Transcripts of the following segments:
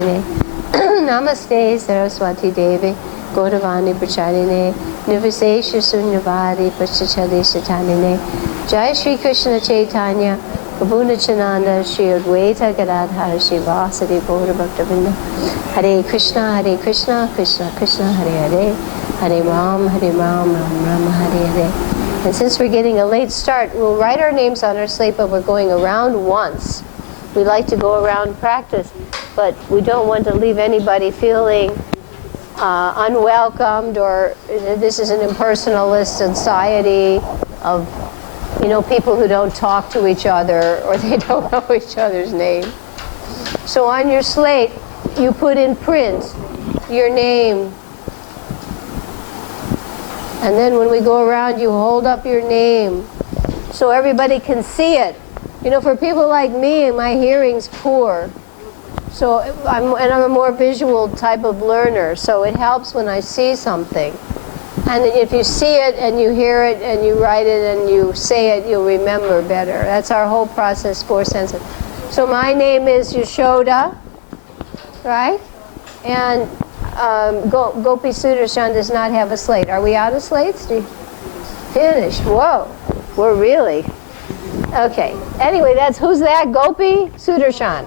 Namaste Saraswati Devi Gauravani Pracharine Nirvisesha Sunyavadi Pachachali Satanine Jai Shri Krishna Chaitanya Prabhu Nityananda Shri Advaita Gadadhara Shivasati Gaura Bhaktavinda Hare Krishna Krishna Krishna Hare Hare Hare Ram Ram Ram Hare Hare. And since we're getting a late start, we'll write our names on our slate, but we're going around once. We like to go around practice, but we don't want to leave anybody feeling unwelcomed, or this is an impersonalist society of, people who don't talk to each other, or they don't know each other's name. So on your slate, you put in print your name. And then when we go around, you hold up your name so everybody can see it. For people like me, my hearing's poor. So I'm a more visual type of learner, so it helps when I see something. And if you see it and you hear it and you write it and you say it, you'll remember better. That's our whole process, 4 senses. So my name is Yashoda, right? And Gopi Sudarshan does not have a slate. Are we out of slates? Finished. Whoa. We're really... Okay. Anyway, who's that? Gopi Sudarshan.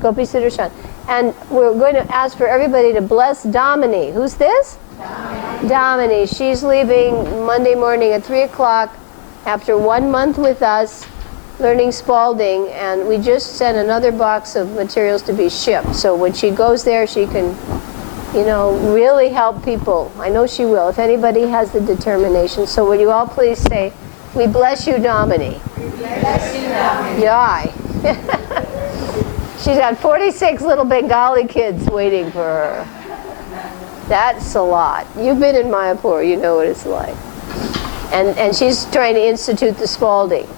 Gopi Sudarshan. And we're going to ask for everybody to bless Damini. Who's this? Damini. She's leaving Monday morning at 3 o'clock after 1 month with us, learning Spalding, and we just sent another box of materials to be shipped. So when she goes there, she can, really help people. I know she will, if anybody has the determination. So would you all please say, we bless you, Damini. We bless you, Damini. Yai. She's got 46 little Bengali kids waiting for her. That's a lot. You've been in Mayapur, you know what it's like. And she's trying to institute the Spalding.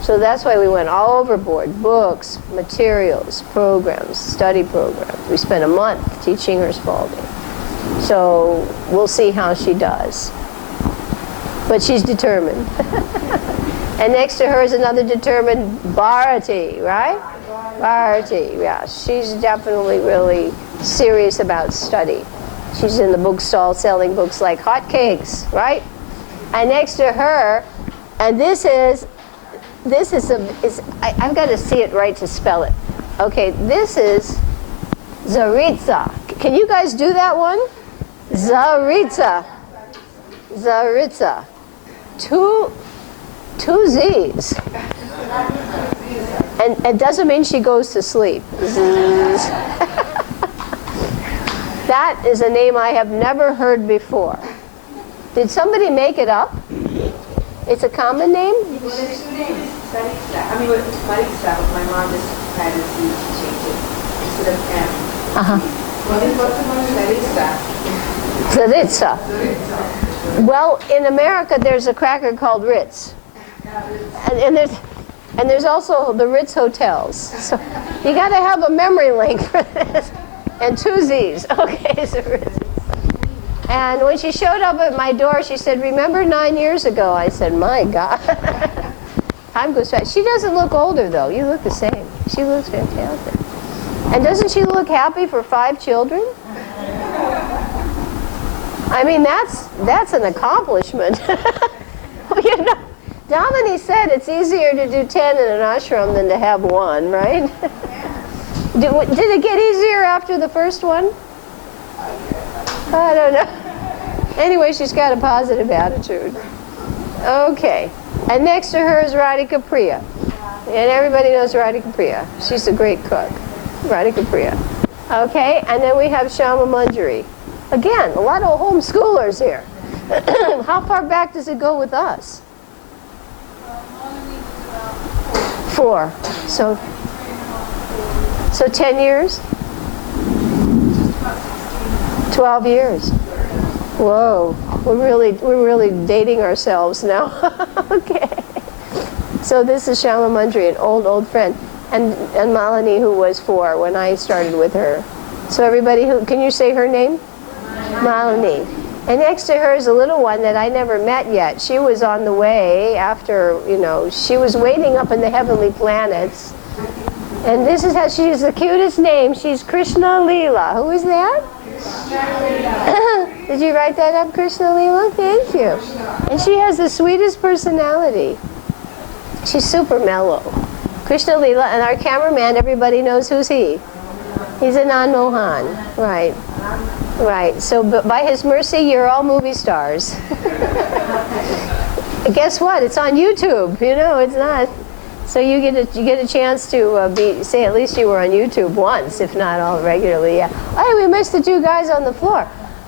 So that's why we went all overboard. Books, materials, programs, study programs. We spent a month teaching her Spalding. So we'll see how she does. But she's determined. And next to her is another determined Bharati, right? Bharati, yeah. She's definitely really serious about study. She's in the bookstall selling books like hotcakes, right? And next to her, and I've got to see it right to spell it. Okay, this is Zaritza. Can you guys do that one? Zaritza. Zaritza. Two Z's. And it doesn't mean she goes to sleep. That is a name I have never heard before. Did somebody make it up? It's a common name? Well, there's 2 names. Saritza. Maritza, but my mom just had to change it instead of M. Zaritza. Well, in America, there's a cracker called Ritz. And there's also the Ritz hotels. So you got to have a memory link for this. And 2 Z's. Okay, so Ritz. And when she showed up at my door, she said, "Remember 9 years ago?" I said, "My God." Time goes fast. She doesn't look older, though. You look the same. She looks fantastic. And doesn't she look happy for 5 children? I mean, that's an accomplishment. Damini said it's easier to do 10 in an ashram than to have 1, right? Did it get easier after the first one? I don't know. Anyway, she's got a positive attitude. Okay. And next to her is Radhika Priya. And everybody knows Radhika Priya. She's a great cook. Radhika Priya. Okay, and then we have Shama Manjari. Again, a lot of homeschoolers here. How far back does it go with us? 4. So 10 years? 12 years. Whoa, we're really dating ourselves now. Okay. So this is Shama Manjari, an old friend, and Malini, who was 4 when I started with her. So everybody can you say her name? Malini. And next to her is a little one that I never met yet. She was on the way after, she was waiting up in the heavenly planets. And this is how she's the cutest name. She's Krishna Leela. Who is that? Did you write that up, Krishna Leela? Thank you. And she has the sweetest personality. She's super mellow. Krishna Leela, and our cameraman, everybody knows who's he. He's Anand Mohan. Right. Right. So by his mercy, you're all movie stars. Guess what? It's on YouTube. You know, it's not. So you get a chance to say at least you were on YouTube once, if not all regularly. Yeah. Oh, we missed the two guys on the floor.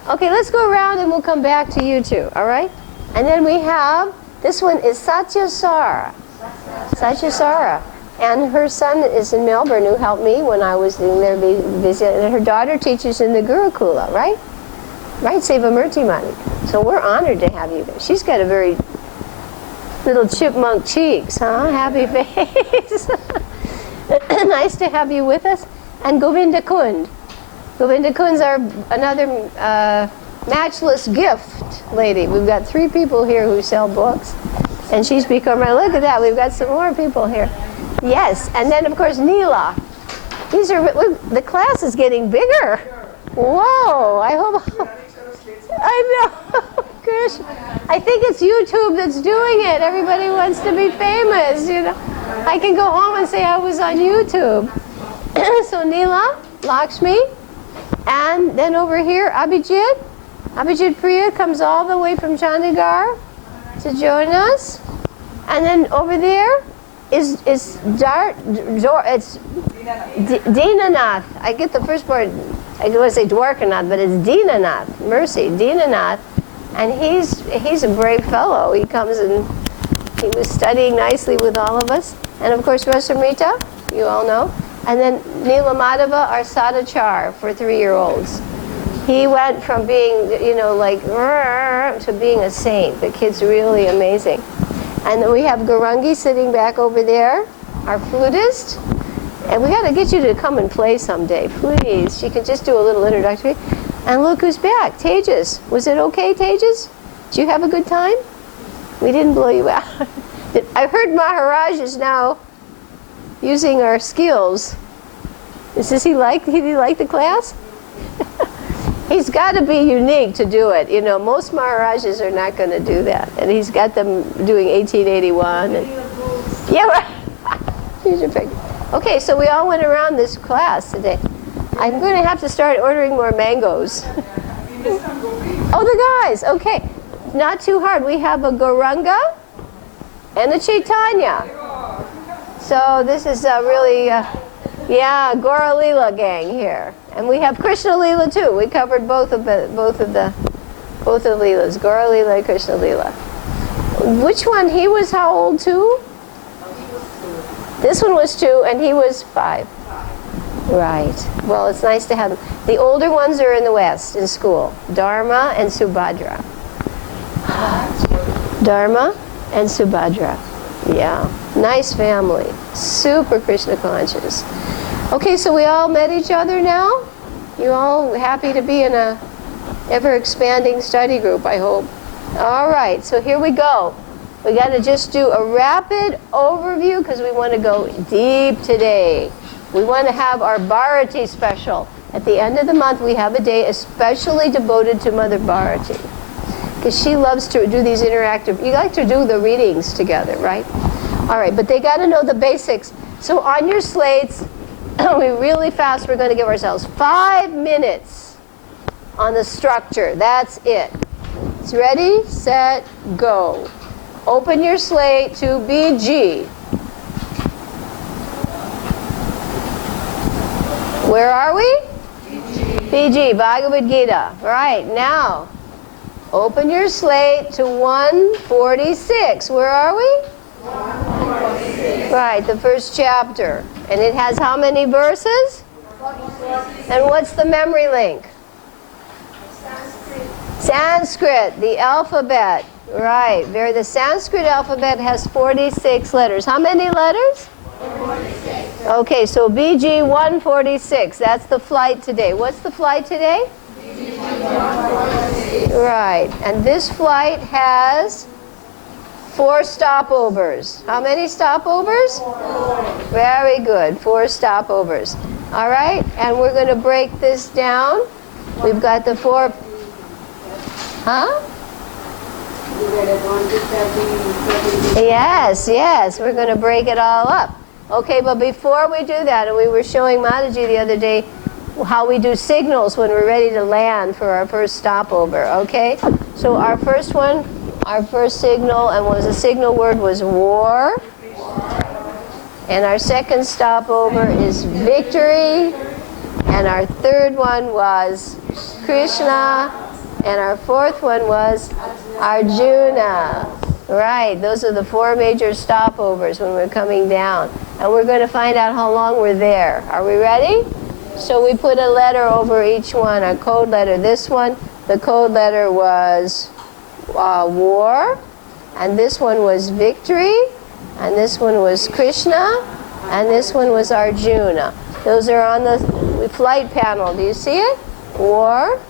Okay, let's go around and we'll come back to you two. All right. And then we have this one is Satyasara. Satyasara. And her son is in Melbourne, who helped me when I was in there visiting. And her daughter teaches in the Gurukula, right? Right, Sevamurti Mani. So we're honored to have you there. She's got a very little chipmunk cheeks, huh? Happy face. Nice to have you with us. And Govinda Kund. Govinda Kund's another matchless gift lady. We've got 3 people here who sell books. And she's become, look at that, we've got some more people here. Yes, and then of course Neela. These are, look, the class is getting bigger. Whoa, I hope, I know, gosh. I think it's YouTube that's doing it. Everybody wants to be famous, you know. I can go home and say I was on YouTube. So Neela, Lakshmi, and then over here, Abhijit. Abhijit Priya comes all the way from Chandigarh to join us. And then over there is it's Dinanath. I get the first part, I want to say Dwarkanath, but it's Dinanath, Mercy, Dinanath. And he's a brave fellow. He comes and he was studying nicely with all of us. And of course Rasamrita, you all know. And then Neelamadava, our Sadachar for 3-year-olds. He went from being, you know, like, to being a saint. The kid's really amazing. And then we have Garangi sitting back over there, our flutist. And we got to get you to come and play someday, please. She can just do a little introductory. And look who's back, Tejas. Was it okay, Tejas? Did you have a good time? We didn't blow you out. I heard Maharaj is now using our skills. Did he like the class? He's got to be unique to do it. You know, most Maharajas are not going to do that. And he's got them doing 1881. And, yeah, right. Okay, so we all went around this class today. I'm going to have to start ordering more mangoes. Oh, the guys. Okay. Not too hard. We have a Gauranga and a Chaitanya. So this is really, yeah, Gora Leela gang here. And we have Krishna Leela too. We covered both of the Leelas, Gora Leela and Krishna Leela. Which one? He was how old too? This one was 2 and he was 5. Right. Well, it's nice to have them. The older ones are in the West in school. Dharma and Subhadra. Dharma and Subhadra. Yeah. Nice family. Super Krishna conscious. Okay, so we all met each other now? You all happy to be in a ever-expanding study group, I hope. All right, so here we go. We got to just do a rapid overview because we want to go deep today. We want to have our Bharati special. At the end of the month, we have a day especially devoted to Mother Bharati because she loves to do these interactive, you like to do the readings together, right? All right, but they got to know the basics. So on your slates, we really fast, we're going to give ourselves 5 minutes on the structure. That's it. It's ready, set, go. Open your slate to BG. Where are we? BG, Bhagavad Gita. Right, now, open your slate to 146. Where are we? 146. Right, the first chapter. And it has how many verses? 46. And what's the memory link? Sanskrit, the alphabet. Right, the Sanskrit alphabet has 46 letters. How many letters? 46. Okay, so BG 146. That's the flight today. What's the flight today? BG 146. Right, and this flight has 4 stopovers. How many stopovers? 4. Very good. 4 stopovers. All right, and we're going to break this down. We've got the 4. Huh? Yes, yes. We're going to break it all up. Okay, but before we do that, and we were showing Mataji the other day how we do signals when we're ready to land for our first stopover, okay? So our first one, our first signal, and was the signal word was war. And our second stopover is victory. And our third one was Krishna. And our fourth one was Arjuna. Right, those are the 4 major stopovers when we're coming down. And we're going to find out how long we're there. Are we ready? So we put a letter over each one, a code letter. This one, the code letter was war. And this one was victory. And this one was Krishna. And this one was Arjuna. Those are on the flight panel. Do you see it? War,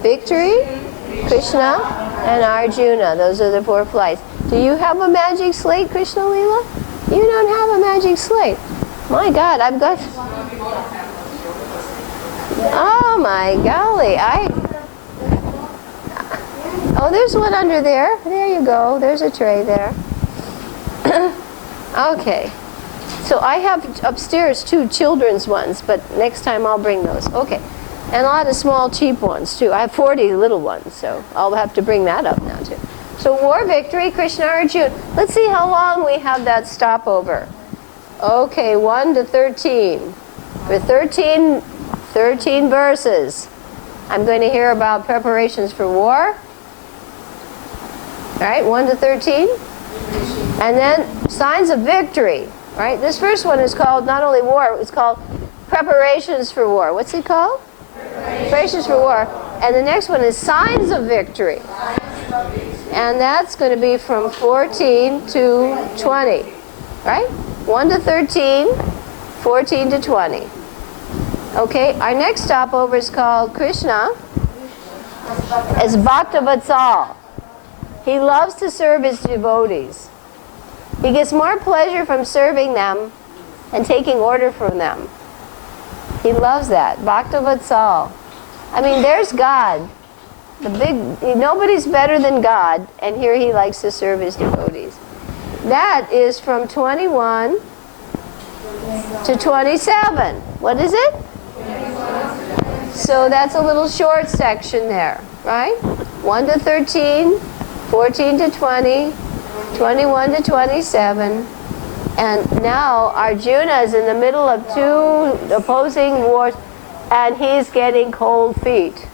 victory, Krishna, and Arjuna. Those are the 4 flights. Do you have a magic slate, Krishna Leela? You don't have a magic slate. My God, I've got... Oh my golly, Oh, there's one under there. There you go. There's a tray there. Okay. So I have upstairs 2 children's ones, but next time I'll bring those. Okay. And a lot of small, cheap ones, too. I have 40 little ones, so I'll have to bring that up now, too. So war, victory, Krishna, Arjuna. Let's see how long we have that stopover. Okay, 1 to 13. For 13 verses, I'm going to hear about preparations for war. All right, 1 to 13. And then signs of victory. Right? This first one is called not only war, it's called preparations for war. What's it called? Preparations for war. And the next one is signs of victory. And that's going to be from 14 to 20. Right? 1 to 13, 14 to 20. Okay, our next stopover is called Krishna. It's Bhaktavatsal. He loves to serve his devotees. He gets more pleasure from serving them and taking order from them. He loves that. Bhaktavatsal. I mean, there's God. Nobody's better than God, and here he likes to serve his devotees. That is from 21 to 27. What is it? So that's a little short section there, right? 1 to 13, 14 to 20, 21 to 27. And now Arjuna is in the middle of 2 opposing wars, and he's getting cold feet.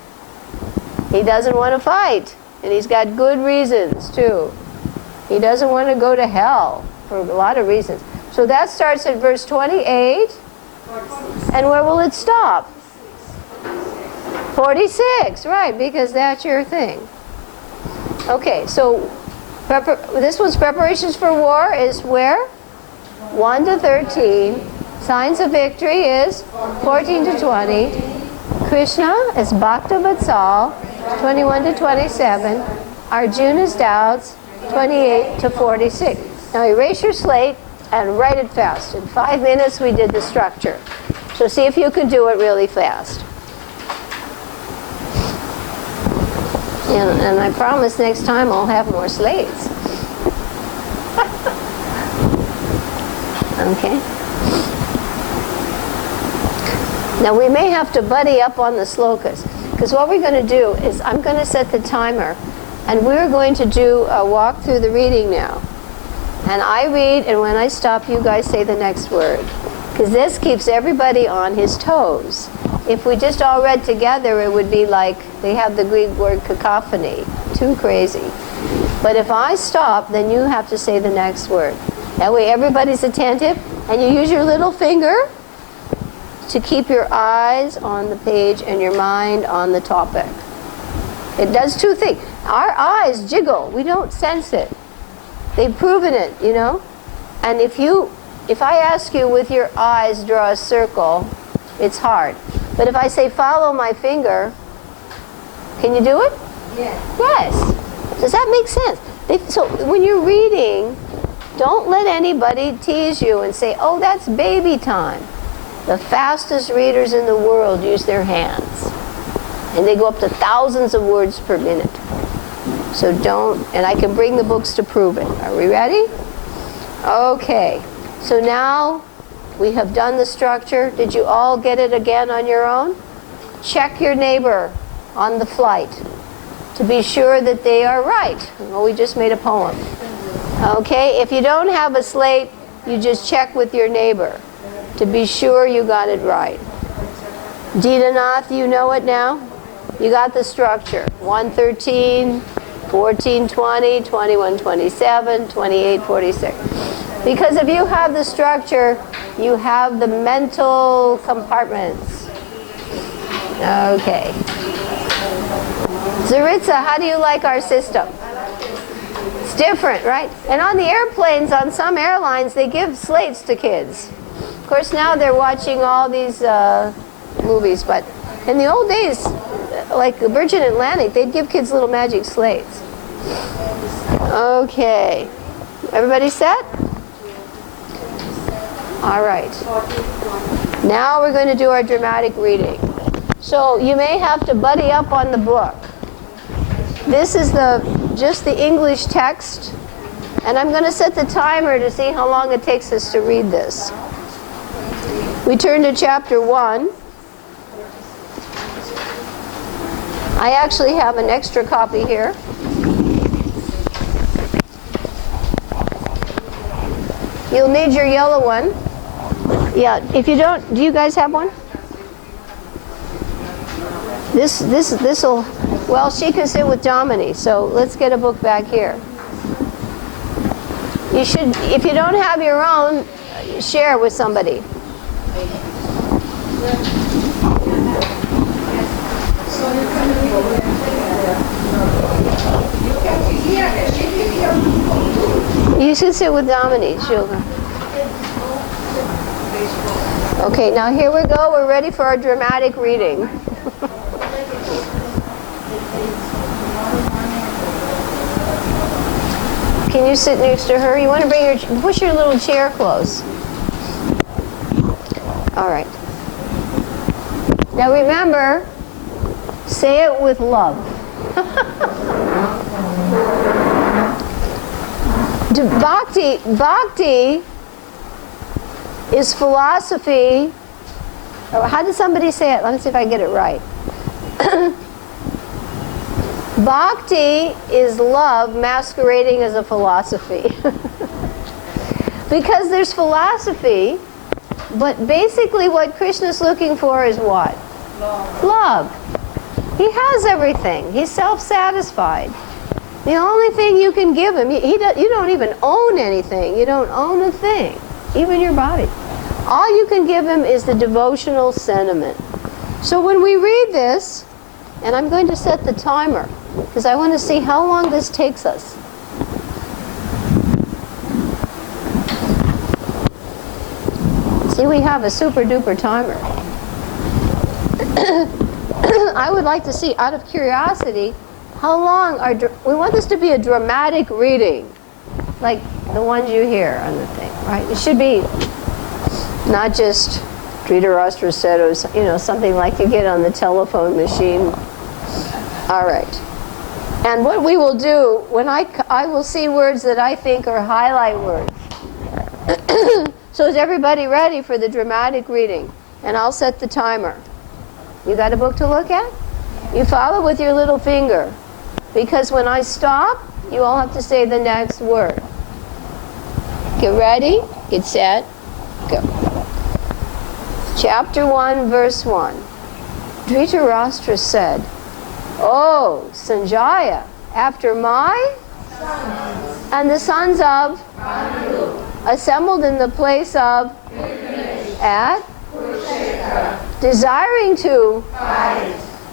He doesn't want to fight, and he's got good reasons too. He doesn't want to go to hell for a lot of reasons. So that starts at verse 28. And where will it stop? 46, right, because that's your thing. Okay, so this one's preparations for war is where? 1 to 13. Signs of victory is 14 to 20. Krishna is Bhaktavatsal, 21 to 27. Arjuna's doubts, 28 to 46. Now erase your slate and write it fast. In 5 minutes we did the structure. So see if you can do it really fast. And I promise next time I'll have more slates. Okay. Now we may have to buddy up on the slokas, because what we're going to do is I'm going to set the timer, and we're going to do a walk through the reading now. And I read, and when I stop, you guys say the next word, because this keeps everybody on his toes. If we just all read together, it would be like they have the Greek word cacophony, too crazy. But if I stop, then you have to say the next word. That way everybody's attentive, and you use your little finger to keep your eyes on the page and your mind on the topic. It does 2 things. Our eyes jiggle. We don't sense it. They've proven it, you know. And if I ask you with your eyes draw a circle, it's hard. But if I say follow my finger, can you do it? Yes. Yes. Does that make sense? So when you're reading, don't let anybody tease you and say, oh, that's baby time. The fastest readers in the world use their hands. And they go up to thousands of words per minute. So don't, and I can bring the books to prove it. Are we ready? Okay. So now we have done the structure. Did you all get it again on your own? Check your neighbor on the flight to be sure that they are right. Well, we just made a poem. Okay, if you don't have a slate, you just check with your neighbor to be sure you got it right. Dinanath, you know it now? You got the structure. 113, 1420, 2127, 2846. Because if you have the structure, you have the mental compartments. Okay. Zaritza, how do you like our system? It's different, right? And on the airplanes, on some airlines, they give slates to kids. Of course, now they're watching all these movies, but in the old days, like Virgin Atlantic, they'd give kids little magic slates. Okay. Everybody set? All right. Now we're going to do our dramatic reading. So you may have to buddy up on the book. This is just the English text, and I'm going to set the timer to see how long it takes us to read this. We turn to chapter 1. I actually have an extra copy here. You'll need your yellow one. Yeah, if you don't, do you guys have one? This'll, well, she can sit with Domini, so let's get a book back here. You should, if you don't have your own, share with somebody. You should sit with Domini. Okay, now here we go. We're ready for our dramatic reading. Can you sit next to her? You want to bring your, push your little chair close. All right. Now remember, say it with love. Bhakti is philosophy. Or how did somebody say it? Let me see if I get it right. Bhakti is love masquerading as a philosophy. Because there's philosophy, but basically what Krishna's looking for is what? Love. He has everything. He's self-satisfied. The only thing you can give him, you don't even own anything. You don't own a thing, even your body. All you can give him is the devotional sentiment. So when we read this, and I'm going to set the timer, because I want to see how long this takes us. See, we have a super duper timer. I would like to see, out of curiosity, how long we want this to be a dramatic reading, like the ones you hear on the thing, right? It should be not just Dhritarashtra said, or something like you get on the telephone machine. All right. And what we will do, when I will see words that I think are highlight words. So is everybody ready for the dramatic reading? And I'll set the timer. You got a book to look at? You follow with your little finger. Because when I stop, you all have to say the next word. Get ready, get set, go. Chapter 1, verse 1. Dhritarashtra said, "Oh, Sanjaya, after my sons and the sons of assembled in the place of at desiring to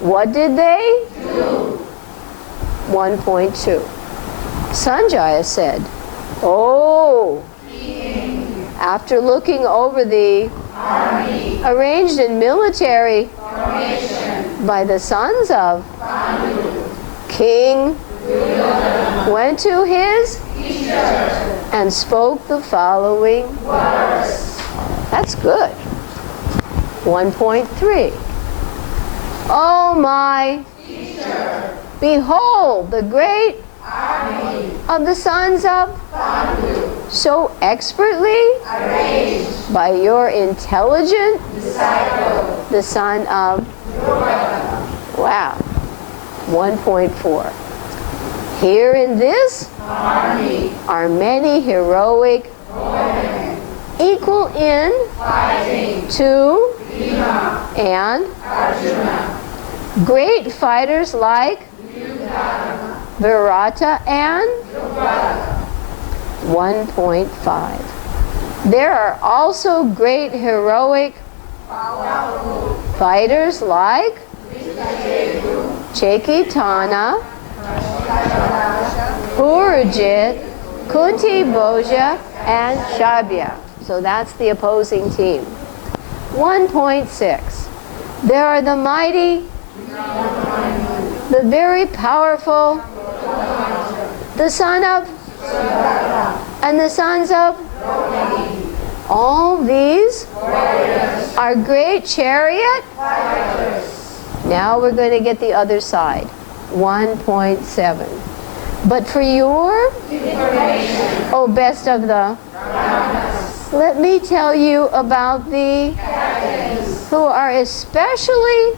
what did they do? 1.2. Sanjaya said, "Oh, King, after looking over the army arranged in military formation by the sons of King went to his and spoke the following words. That's good. 1.3. Oh my teacher, behold the great army of the sons of Pandu, so expertly arranged by your intelligent disciple, the son of Wow. 1.4. Here in this army are many heroic women, equal in fighting to Bhima and Arjuna, great fighters like Virata and 1.5. There are also great heroic fighters like Chekitana, Purajit, Kunti Bhoja, and Shabya. So that's the opposing team. 1.6. There are the mighty, the very powerful, the son of, and the sons of. All these are great chariot. Now we're going to get the other side. 1.7. But for your information, oh best of the, let me tell you about the who are especially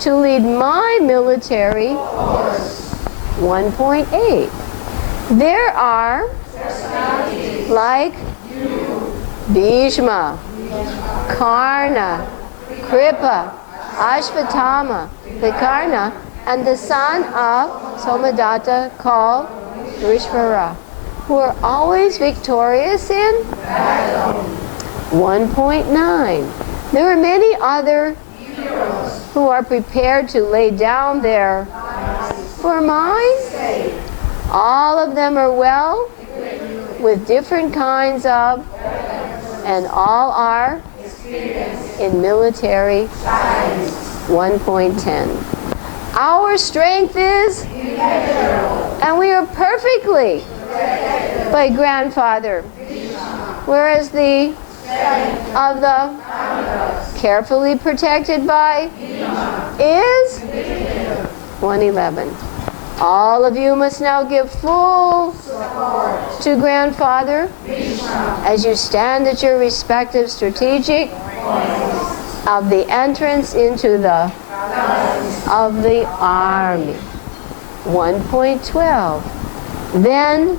to lead my military. 1.8. There are like Bhishma, Karna, Kripa, Ashvatthama, Vikarna, and the son of Somadatta called Rishvara, who are always victorious in 1.9. There are many other who are prepared to lay down their for my sake. All of them are well with different kinds of, and all are in military science. 1.10. Our strength is immeasurable, and we are perfectly by grandfather, whereas the of the carefully protected by is 111. All of you must now give full support to grandfather as you stand at your respective strategic of the entrance into the of the army. 1.12. Then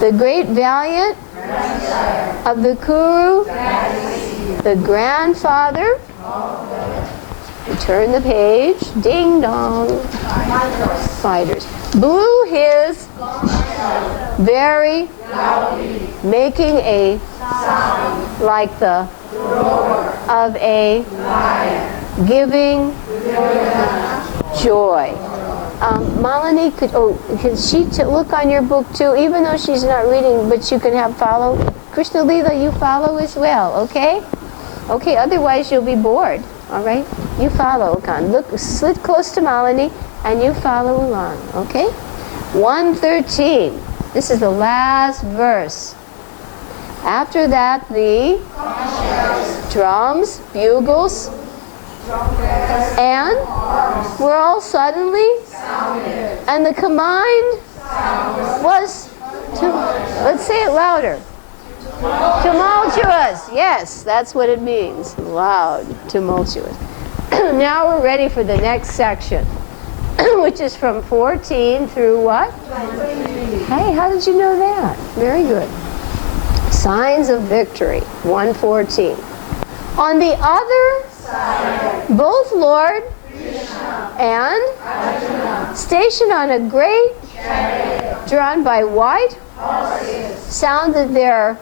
the great valiant of the Kuru, the grandfather, you turn the page, ding dong, fighters, blew his very making a like the of a giving joy. Malini, could she look on your book too, even though she's not reading, but you can have follow. Krishna Leela, you follow as well, okay? Okay, otherwise you'll be bored, all right? You follow, Khan. Look, sit close to Malini, and you follow along, okay? 113. This is the last verse. After that, the drums, bugles, and were all suddenly, and the combined was, let's say it louder, tumultuous. Yes, that's what it means. Loud, tumultuous. Now we're ready for the next section, which is from 14 through what? Hey, how did you know that? Very good. Signs of victory, 114. On the other side, both Lord and stationed on a great chariot drawn by white horses sounded their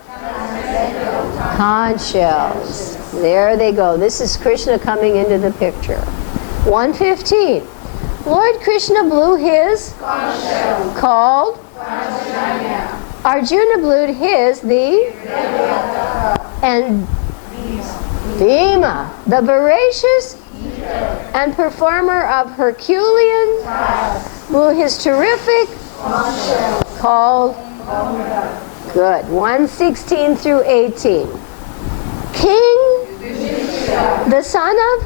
conch shells. There they go. This is Krishna coming into the picture. 115. Lord Krishna blew his conch shell called Arjuna blew his and Bhima, the voracious and performer of Herculean blew his terrific called good. 1:16 through 18. King, the son of,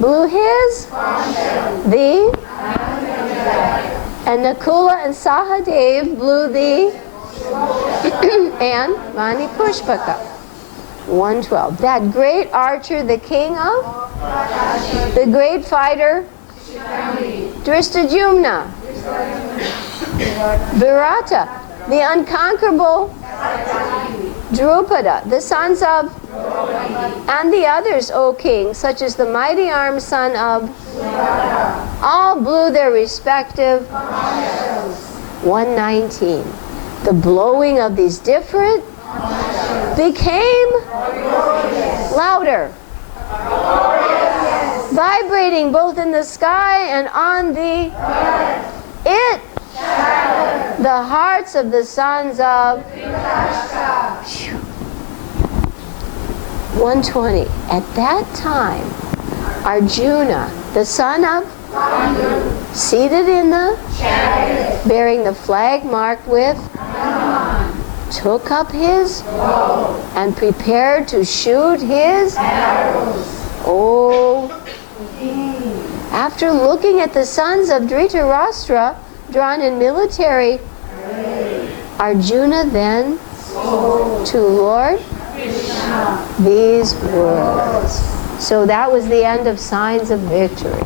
blew his, the, and Nakula and Sahadev blew the, and Mani Pushpaka. 1:12. That great archer, the king of, the great fighter, Drishtajumna, Virata, the unconquerable Drupada, the sons of, and the others, O king, such as the mighty armed son of, all blew their respective. 119. The blowing of these different became louder, vibrating both in the sky and on the it, the hearts of the sons of. 120. At that time, Arjuna, the son of, seated in the chariot, bearing the flag marked with, took up his and prepared to shoot his arrows. Oh, after looking at the sons of Dhritarashtra drawn in military, Arjuna then to Lord these words. So that was the end of signs of victory.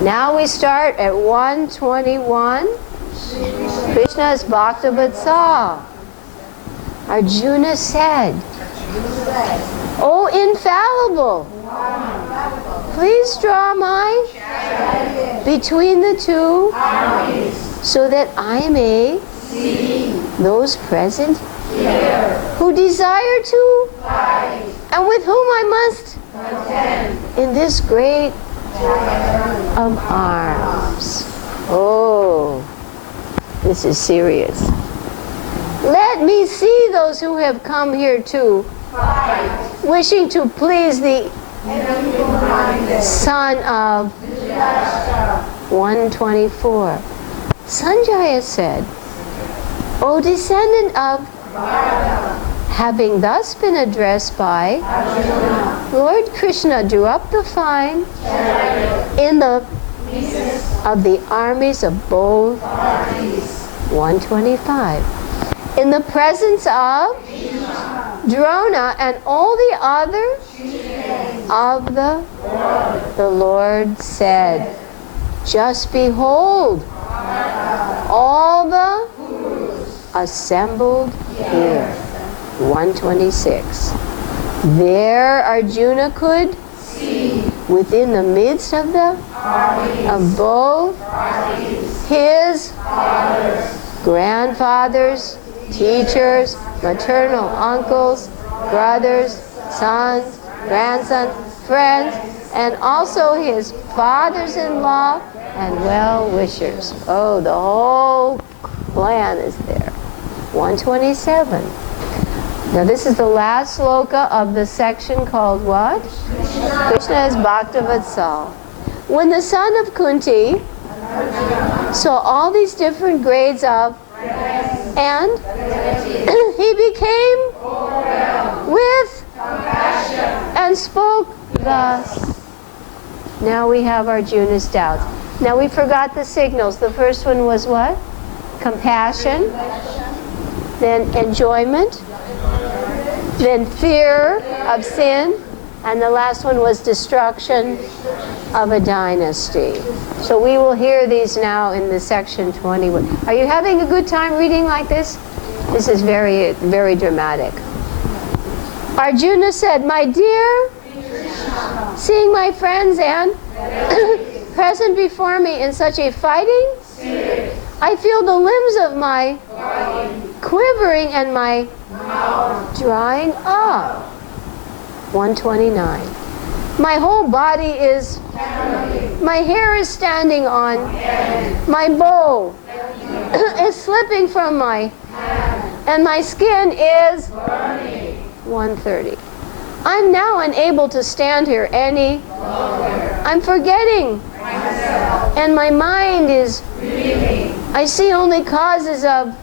Now we start at 121. Krishna's Bhakta-Vatsal. Arjuna said, O infallible, please draw my between the two so that I may see those present here who desire to and with whom I must in this great of arms. Oh, this is serious. Let me see those who have come here too, wishing to please the son of. 124. Sanjaya said, O descendant of, having thus been addressed by Lord Krishna, drew up the fine in the of the armies of both. 125. In the presence of Drona and all the others of the Lord said, just behold all the assembled here. 126. There Arjuna could see within the midst of both his grandfathers, teachers, maternal uncles, brothers, sons, grandsons, friends, and also his fathers-in-law and well-wishers. Oh, the whole clan is there. 127. Now this is the last sloka of the section called what? Krishna's Bhakta-Vatsal. When the son of Kunti saw all these different grades of, and he became with and spoke thus. Now we have Arjuna's doubts. Now we forgot the signals. The first one was what? Compassion. Then enjoyment. Then fear of sin. And the last one was destruction of a dynasty. So we will hear these now in the section 21. Are you having a good time reading like this? This is very, very dramatic. Arjuna said, my dear, seeing my friends and present before me in such a fighting, I feel the limbs of my quivering and my drying up. 129. My whole body is, my hair is standing on, my bow is slipping from my, and my skin is 130. I'm now unable to stand here any longer. I'm forgetting And my mind is I see only causes of,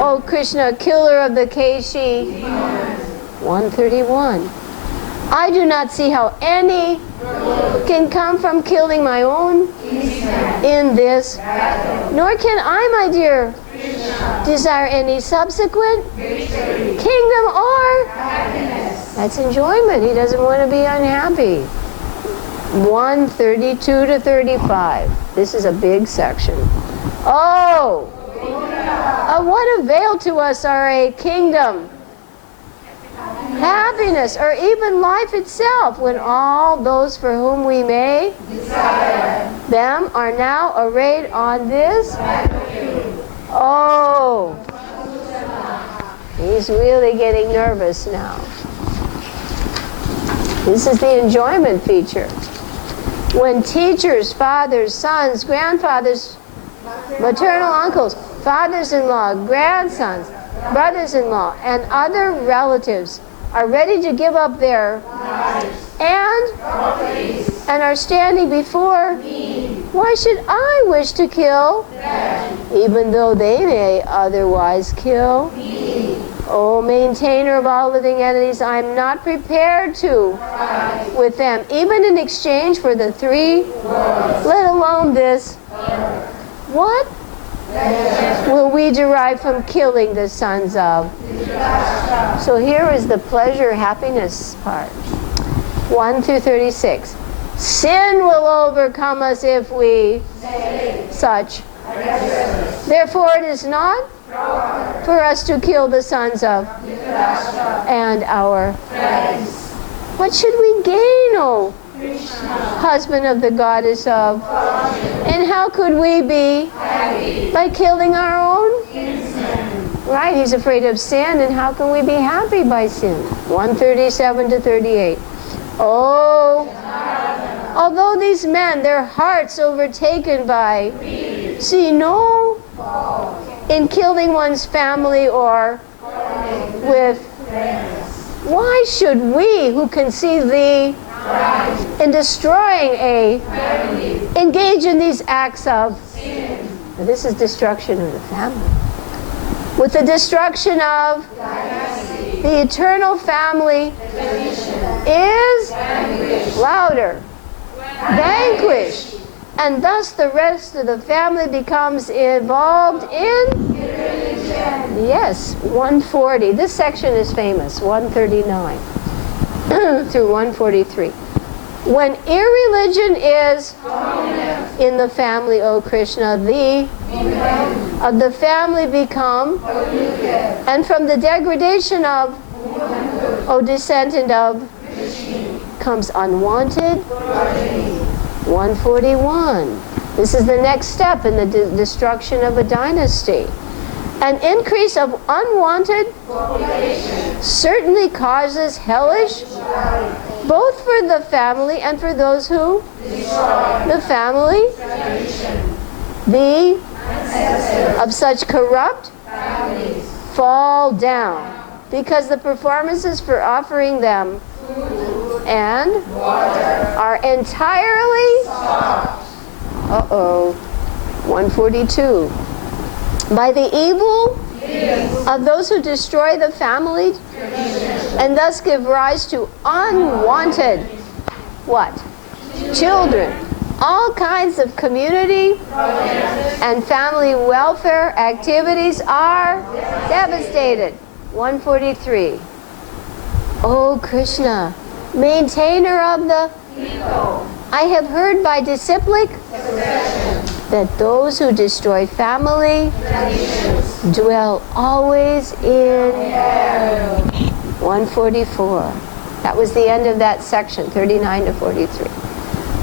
oh Krishna, killer of the Keshi. 131. I do not see how any can come from killing my own in this, nor can I, my dear, desire any subsequent kingdom or that's enjoyment. He doesn't want to be unhappy. 132 to 35. This is a big section. Oh, of what avail to us are a kingdom, happiness, or even life itself, when all those for whom we may desire them are now arrayed on this? Oh, he's really getting nervous now. This is the enjoyment feature. When teachers, fathers, sons, grandfathers, maternal uncles, fathers-in-law, grandsons, brothers-in-law, and other relatives are ready to give up their and are standing before me, why should I wish to kill even though they may otherwise kill me? O maintainer of all living entities, I am not prepared to with them, even in exchange for the three, let alone this. What will we derive from killing the sons of? So here is the pleasure, happiness part. 1 through 36. Sin will overcome us if we such. Therefore it is not for us to kill the sons of and our friends. What should we gain, O husband of the goddess of? And how could we be by killing our own? Right, he's afraid of sin, and how can we be happy by sin? 137 to 38. Oh, although these men, their hearts overtaken by, see no in killing one's family or with, why should we, who can see thee in destroying engage in these acts of sin? This is destruction of the family. With the destruction of the eternal family is louder, vanquished, and thus the rest of the family becomes involved in, yes, 140. This section is famous, 139 through 143. When irreligion is in the family, O Krishna, the of the family become, and from the degradation of, O descendant of, comes unwanted. 141. This is the next step in the destruction of a dynasty. An increase of unwanted certainly causes hellish, both for the family and for those who the family the of such corrupt fall down, because the performances for offering them and are entirely 142 by the evil of those who destroy the family and thus give rise to unwanted what? Children. All kinds of community and family welfare activities are devastated. 143. O Krishna, maintainer of the I have heard by disciplic that those who destroy family dwell always in 144. That was the end of that section, 39 to 43.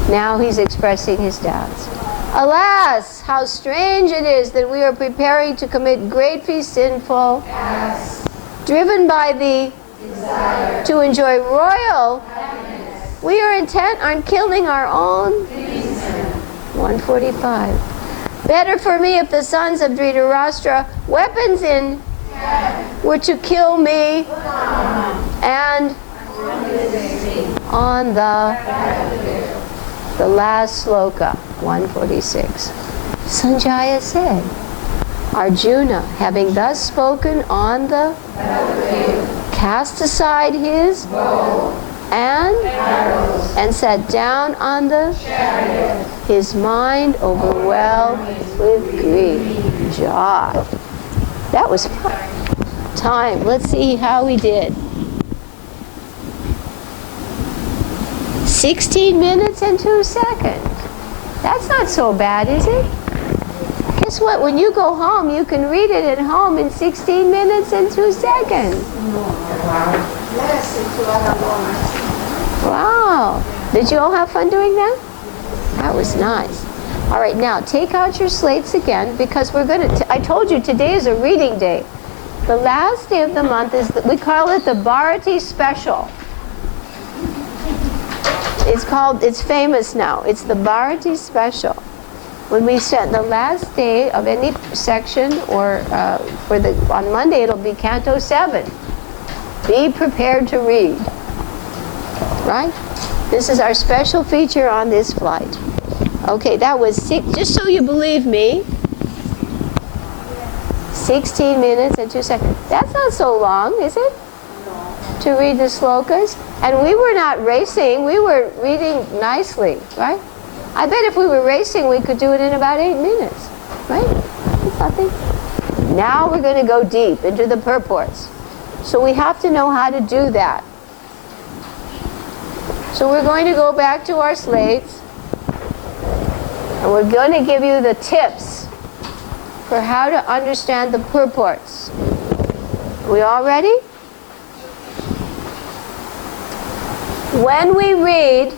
Now he's expressing his doubts. Alas, how strange it is that we are preparing to commit greatly sinful, driven by the desire to enjoy royal happiness. We are intent on killing our own. 145. Better for me if the sons of Dhritarashtra, weapons in, were to kill me and on the The last sloka, 146. Sanjaya said, Arjuna, having thus spoken on the cast aside his and sat down on the his mind overwhelmed with grief. Jai. That was fun. Time. Let's see how we did. 16 minutes and 2 seconds. That's not so bad, is it? Guess what? When you go home, you can read it at home in 16 minutes and 2 seconds. Wow. Did you all have fun doing that? That was nice. All right, now take out your slates again, because we're going to, I told you today is a reading day. The last day of the month is, we call it the Bharati Special. It's famous now. It's the Bharati Special. When we set the last day of any section, or on Monday it'll be Canto 7. Be prepared to read. Right? This is our special feature on this flight. Okay, that was just so you believe me, 16 minutes and 2 seconds. That's not so long, is it? To read the slokas. And we were not racing, we were reading nicely, right? I bet if we were racing, we could do it in about 8 minutes, right? It's nothing. Now we're going to go deep into the purports. So we have to know how to do that. So we're going to go back to our slates, and we're going to give you the tips for how to understand the purports. Are we all ready? When we read,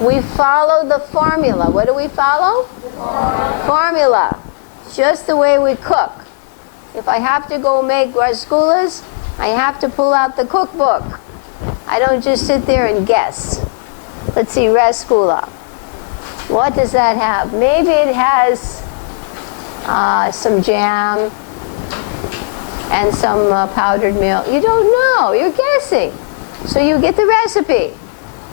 we follow the formula. What do we follow? Formula. Just the way we cook. If I have to go make rasgullas, I have to pull out the cookbook. I don't just sit there and guess. Let's see, rasgulla. What does that have? Maybe it has some jam and some powdered milk. You don't know. You're guessing. So you get the recipe.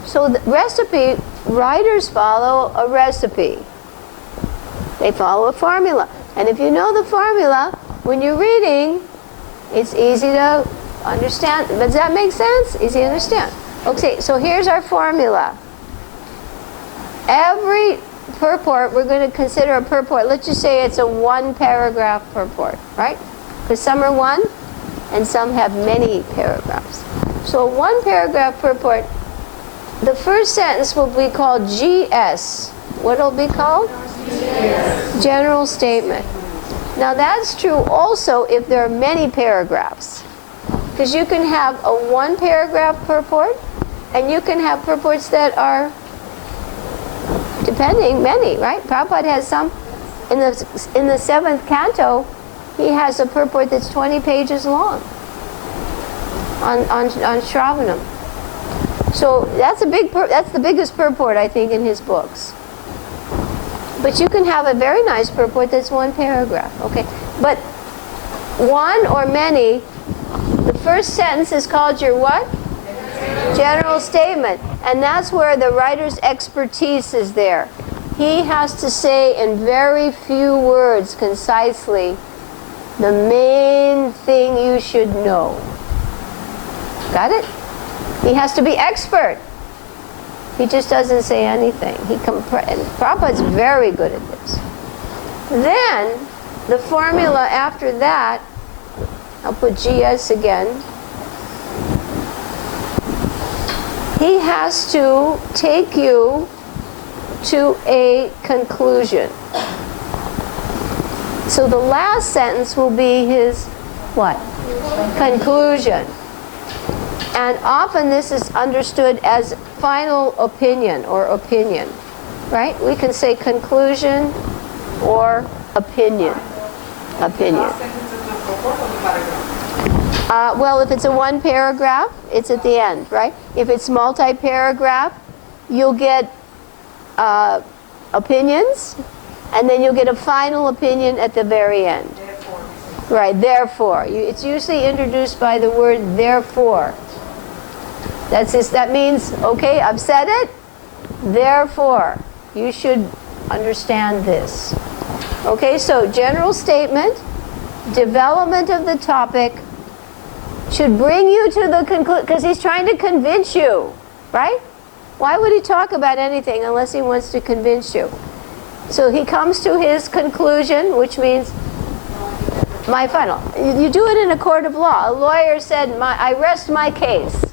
So the recipe, writers follow a recipe. They follow a formula. And if you know the formula, when you're reading, it's easy to understand. Does that make sense? Easy to understand. Okay, so here's our formula. Every purport, we're going to consider a purport. Let's just say it's a 1-paragraph purport, right? Because some are 1 and some have many paragraphs. So a 1-paragraph purport, the first sentence will be called GS. What will be called? GS. General statement. Now that's true also if there are many paragraphs. Because you can have a 1-paragraph purport, and you can have purports that are, depending, many, right? Prabhupada has some, in the 7th canto, he has a purport that's 20 pages long on Shravanam. So that's the biggest purport, I think, in his books. But you can have a very nice purport that's 1 paragraph, okay? But 1 or many, the first sentence is called your what? General statement. And that's where the writer's expertise is there. He has to say in very few words, concisely, the main thing you should know. Got it? He has to be expert. He just doesn't say anything. And Prabhupada's very good at this. Then, the formula after that, I'll put GS again. He has to take you to a conclusion. So the last sentence will be his what? Conclusion. And often this is understood as final opinion or opinion, right? We can say conclusion or opinion. Opinion. Well, if it's a 1-paragraph, it's at the end, right? If it's multi-paragraph, you'll get opinions, and then you'll get a final opinion at the very end. Therefore. Right, therefore. It's usually introduced by the word therefore. That means, okay, I've said it, Therefore, you should understand this. Okay, so general statement, development of the topic should bring you to the conclusion, because he's trying to convince you, right? Why would he talk about anything unless he wants to convince you? So he comes to his conclusion, which means my final. You do it in a court of law. A lawyer said, I rest my case.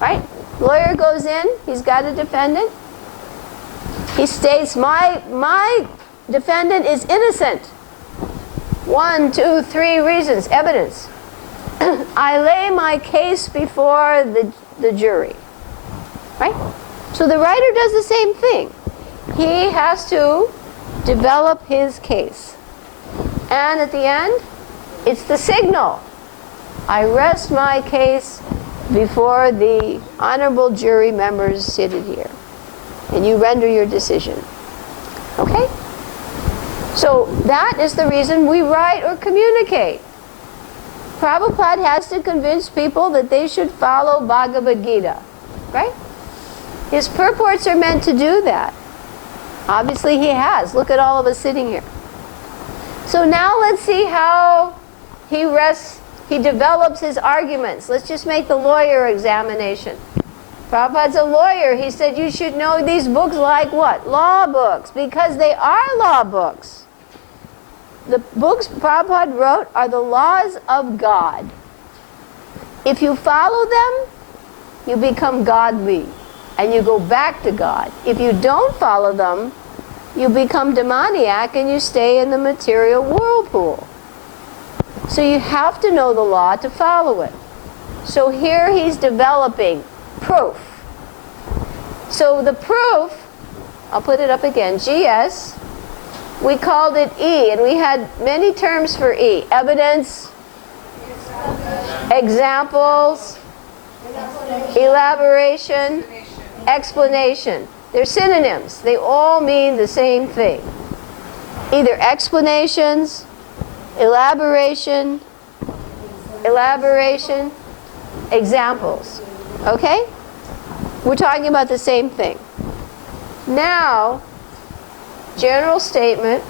Right? Lawyer goes in, he's got a defendant. He states, my defendant is innocent. 1, 2, 3 reasons, evidence. I lay my case before the jury. Right? So the writer does the same thing. He has to develop his case. And at the end, it's the signal. I rest my case before the honorable jury members seated here. And you render your decision. Okay? So that is the reason we write or communicate. Prabhupada has to convince people that they should follow Bhagavad Gita. Right? His purports are meant to do that. Obviously he has. Look at all of us sitting here. So now let's see how he develops his arguments. Let's just make the lawyer examination. Prabhupada's a lawyer. He said you should know these books like what? Law books, because they are law books. The books Prabhupada wrote are the laws of God. If you follow them, you become godly and you go back to God. If you don't follow them, you become demoniac and you stay in the material whirlpool. So you have to know the law to follow it. So here he's developing proof. So the proof, I'll put it up again, GS, we called it E, and we had many terms for E. Evidence, examples, elaboration, explanation. They're synonyms. They all mean the same thing. Either explanations, elaboration, examples. Okay? We're talking about the same thing. Now, general statement.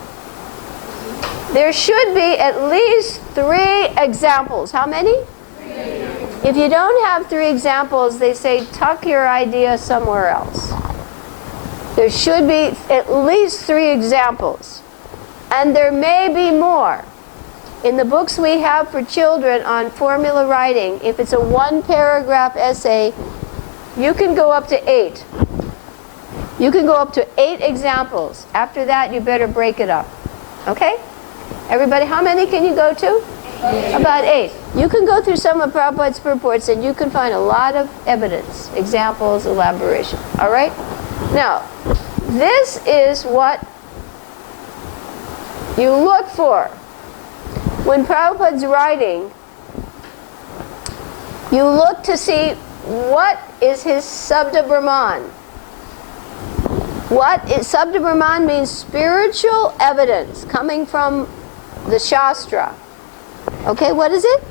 There should be at least 3 examples. How many? 3. If you don't have 3 examples, they say tuck your idea somewhere else. There should be at least 3 examples. And there may be more. In the books we have for children on formula writing, if it's a 1-paragraph essay, you can go up to 8. You can go up to 8 examples. After that, you better break it up. Okay? Everybody, how many can you go to? 8. About 8. You can go through some of Prabhupada's purports and you can find a lot of evidence, examples, elaboration. All right? Now, this is what you look for. When Prabhupada's writing, you look to see what is his Sabda Brahman. Sabda Brahman means spiritual evidence coming from the Shastra. Okay, what is it?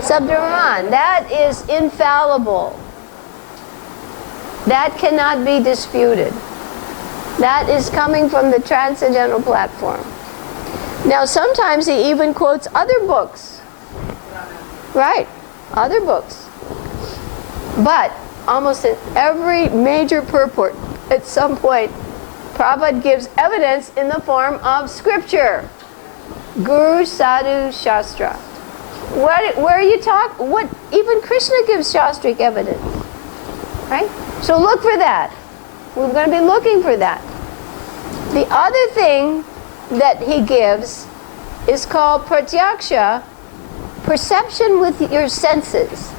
Sabda Brahman. That is infallible. That cannot be disputed. That is coming from the transcendental platform. Now, sometimes he even quotes other books. Right, other books. But almost in every major purport, at some point, Prabhupada gives evidence in the form of scripture. Guru Sadhu Shastra. Where you talk, even Krishna gives Shastric evidence. Right? So look for that. We're going to be looking for that. The other thing that he gives is called pratyaksha, perception with your senses.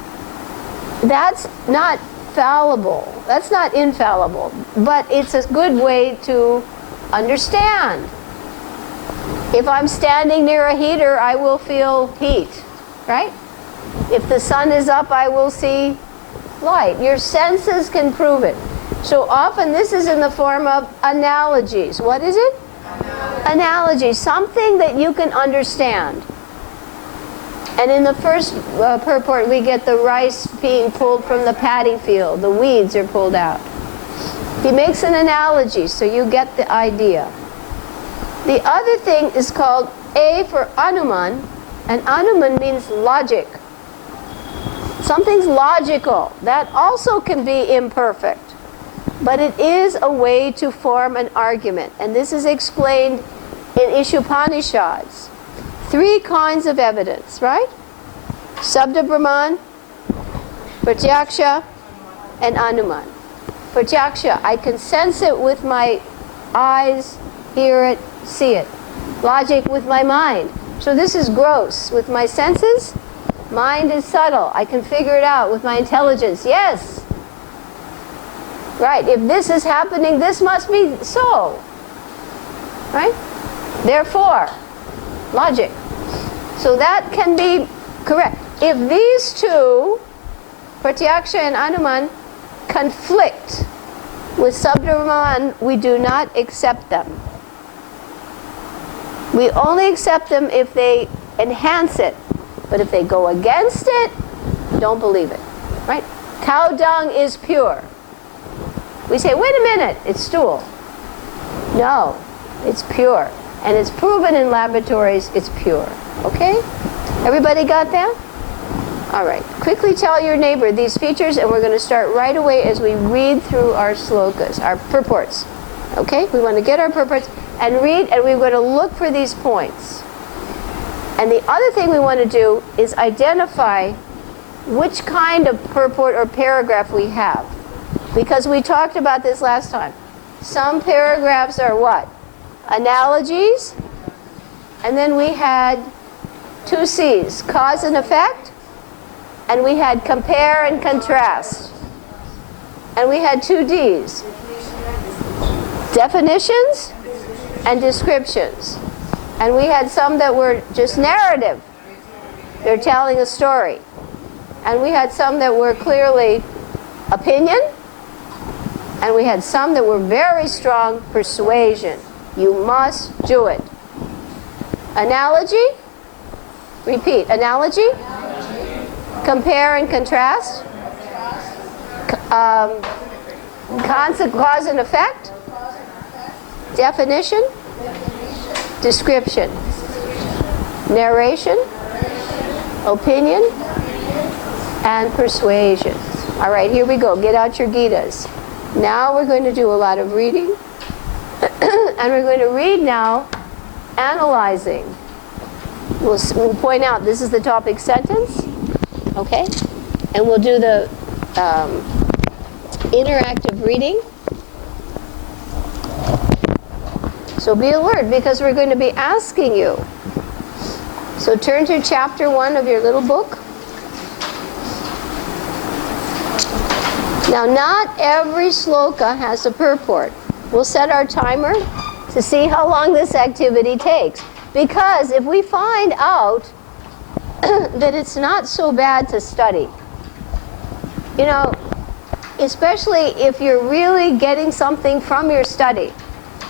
That's not fallible. That's not infallible. But it's a good way to understand. If I'm standing near a heater, I will feel heat. Right? If the sun is up, I will see light. Your senses can prove it. So often this is in the form of analogies. What is it? Analogy. Something that you can understand. And in the first purport, we get the rice being pulled from the paddy field. The weeds are pulled out. He makes an analogy so you get the idea. The other thing is called A for Anuman, and Anuman means logic. Something's logical. That also can be imperfect. But it is a way to form an argument. And this is explained in Ishopanishads. 3 kinds of evidence, right? Sabda Brahman, Pratyaksha, and Anuman. Pratyaksha, I can sense it with my eyes, hear it, see it. Logic with my mind. So this is gross. With my senses, mind is subtle. I can figure it out with my intelligence. Yes. Right. If this is happening, this must be so. Right? Therefore, logic. So that can be correct. If these two, Pratyaksha and Anuman, conflict with Sabda, we do not accept them. We only accept them if they enhance it. But if they go against it, don't believe it. Right? Cow dung is pure. We say, wait a minute, it's stool. No, it's pure. And it's proven in laboratories it's pure. Okay? Everybody got that? All right. Quickly tell your neighbor these features, and we're going to start right away as we read through our slokas, our purports. Okay? We want to get our purports and read, and we're going to look for these points. And the other thing we want to do is identify which kind of purport or paragraph we have. Because we talked about this last time. Some paragraphs are what? Analogies. And then we had 2 C's, cause and effect. And we had compare and contrast. And we had 2 D's, definitions and descriptions. And we had some that were just narrative. They're telling a story. And we had some that were clearly opinion. And we had some that were very strong persuasion. You must do it. Analogy. Repeat. Analogy. Compare and contrast. Cause and effect. Definition. Description. Narration. Opinion. And persuasion. All right, here we go. Get out your Gitas. Now we're going to do a lot of reading. And we're going to read now, analyzing. We'll point out this is the topic sentence. Okay? And we'll do the interactive reading. So be alert, because we're going to be asking you. So turn to chapter 1 of your little book. Now, not every sloka has a purport. We'll set our timer to see how long this activity takes. Because if we find out that it's not so bad to study, you know, especially if you're really getting something from your study,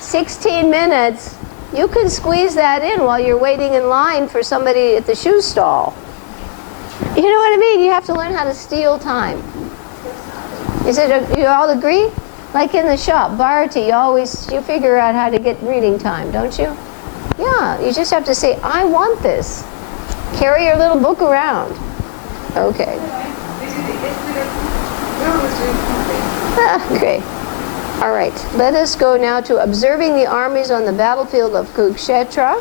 16 minutes, you can squeeze that in while you're waiting in line for somebody at the shoe stall. You know what I mean? You have to learn how to steal time. You all agree? Like in the shop, Bharati, you figure out how to get reading time, don't you? Yeah, you just have to say, I want this. Carry your little book around. Okay. Great. All right, let us go now to observing the armies on the battlefield of Kurukshetra.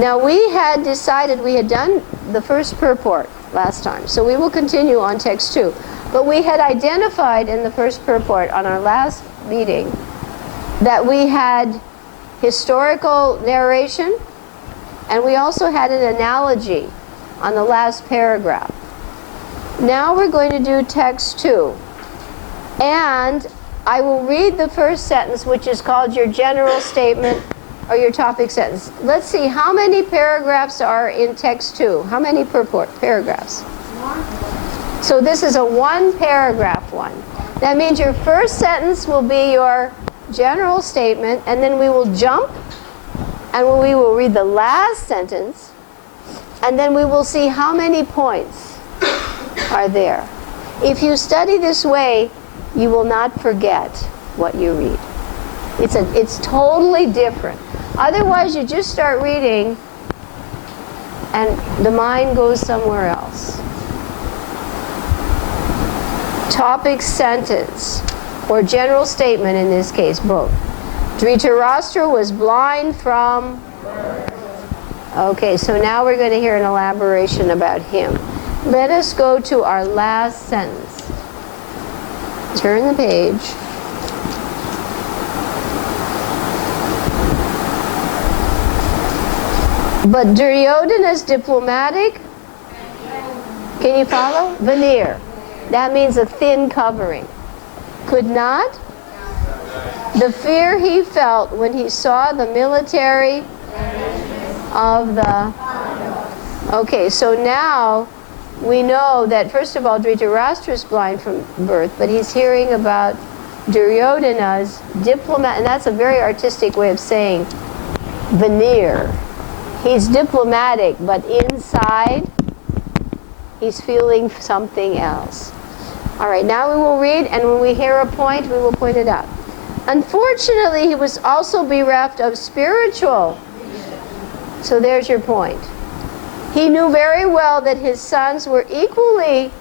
Now we had decided, we had done the first purport last time, so we will continue on text 2. But we had identified in the first purport on our last meeting that we had historical narration, and we also had an analogy on the last paragraph. Now we're going to do text 2. And I will read the first sentence, which is called your general statement or your topic sentence. Let's see, how many paragraphs are in text 2? How many purport paragraphs? So this is a 1-paragraph one. That means your first sentence will be your general statement, and then we will jump, and we will read the last sentence, and then we will see how many points are there. If you study this way, you will not forget what you read. It's totally different. Otherwise, you just start reading and the mind goes somewhere else. Topic sentence, or general statement in this case, both. Dhritarashtra was blind from... Okay, so now we're going to hear an elaboration about him. Let us go to our last sentence. Turn the page. But Duryodhana's diplomatic, can you follow? Veneer. That means a thin covering. Could not? The fear he felt when he saw the military of the... Okay, so now we know that, first of all, Dhritarashtra is blind from birth, but he's hearing about Duryodhana's diplomat, and that's a very artistic way of saying veneer. He's diplomatic, but inside, he's feeling something else. All right, now we will read, and when we hear a point, we will point it out. Unfortunately, he was also bereft of spiritual. So there's your point. He knew very well that his sons were equally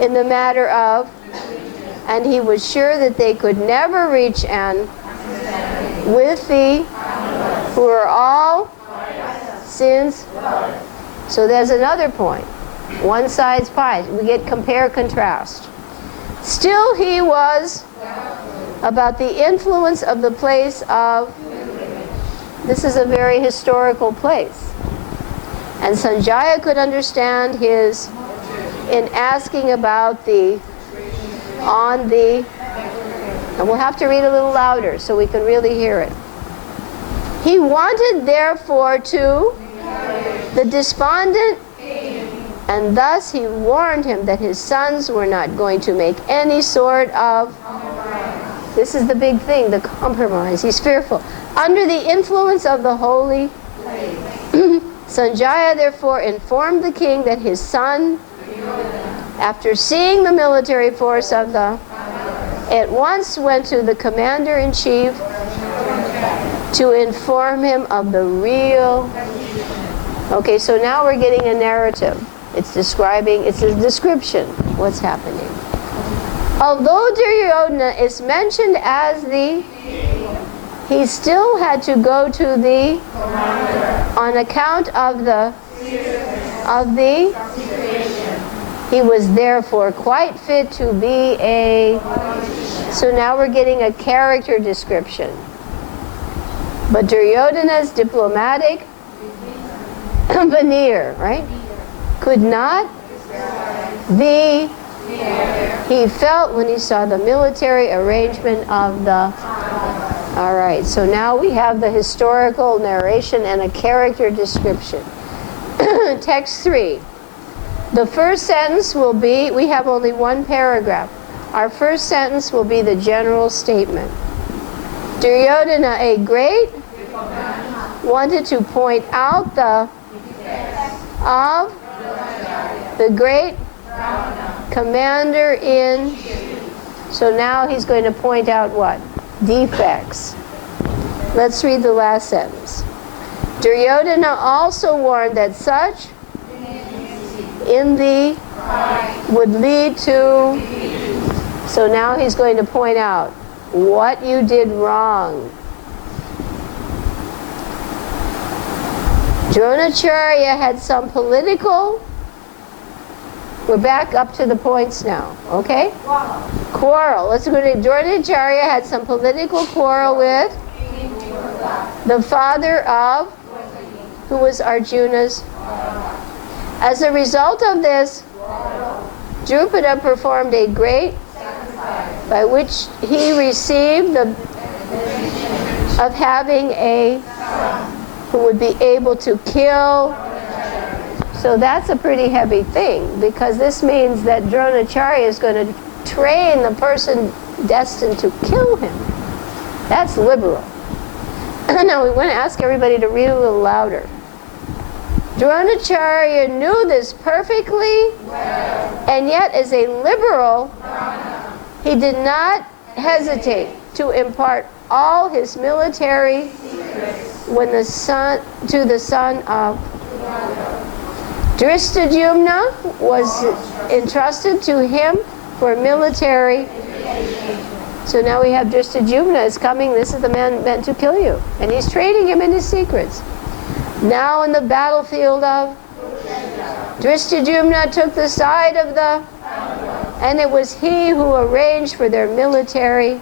in the matter of, and he was sure that they could never reach an with thee, who are all sins. So there's another point. One side's pie. We get compare, contrast. Still he was about the influence of the place of... This is a very historical place. And Sanjaya could understand his, in asking about the, on the, and we'll have to read a little louder so we can really hear it. He wanted therefore to, the despondent, and thus he warned him that his sons were not going to make any sort of, this is the big thing, the compromise. He's fearful. Under the influence of the holy, Sanjaya therefore informed the king that his son, after seeing the military force of the, at once went to the commander-in-chief to inform him of the real... Okay, so now we're getting a narrative. It's describing, it's a description of what's happening. Although Duryodhana is mentioned as the... He still had to go to the... On account of the... He was therefore quite fit to be a... So now we're getting a character description. But Duryodhana's diplomatic veneer, right? Could not the... He felt when he saw the military arrangement of the... All right, so now we have the historical narration and a character description. Text 3. The first sentence will be, we have only one paragraph. Our first sentence will be the general statement. Duryodhana, a great, wanted to point out the of the great commander in. So now he's going to point out what? Defects. Let's read the last sentence. Duryodhana also warned that such in thee would lead to... So now he's going to point out what you did wrong. Dronacharya had some political... We're back up to the points now, okay? Quarrel. Let's go to Dronacharya had some political quarrel with the father of, who was Arjuna's. As a result of this, Drupada performed a great, by which he received the, of having a, who would be able to kill. So that's a pretty heavy thing, because this means that Dronacharya is going to train the person destined to kill him. That's liberal. Now we want to ask everybody to read a little louder. Dronacharya knew this perfectly, and yet as a liberal, he did not hesitate to impart all his military to the son of Drishtadyumna was entrusted to him for military. So now we have Drishtadyumna is coming. This is the man meant to kill you. And he's training him in his secrets. Now in the battlefield of Drishtadyumna took the side of the, and it was he who arranged for their military.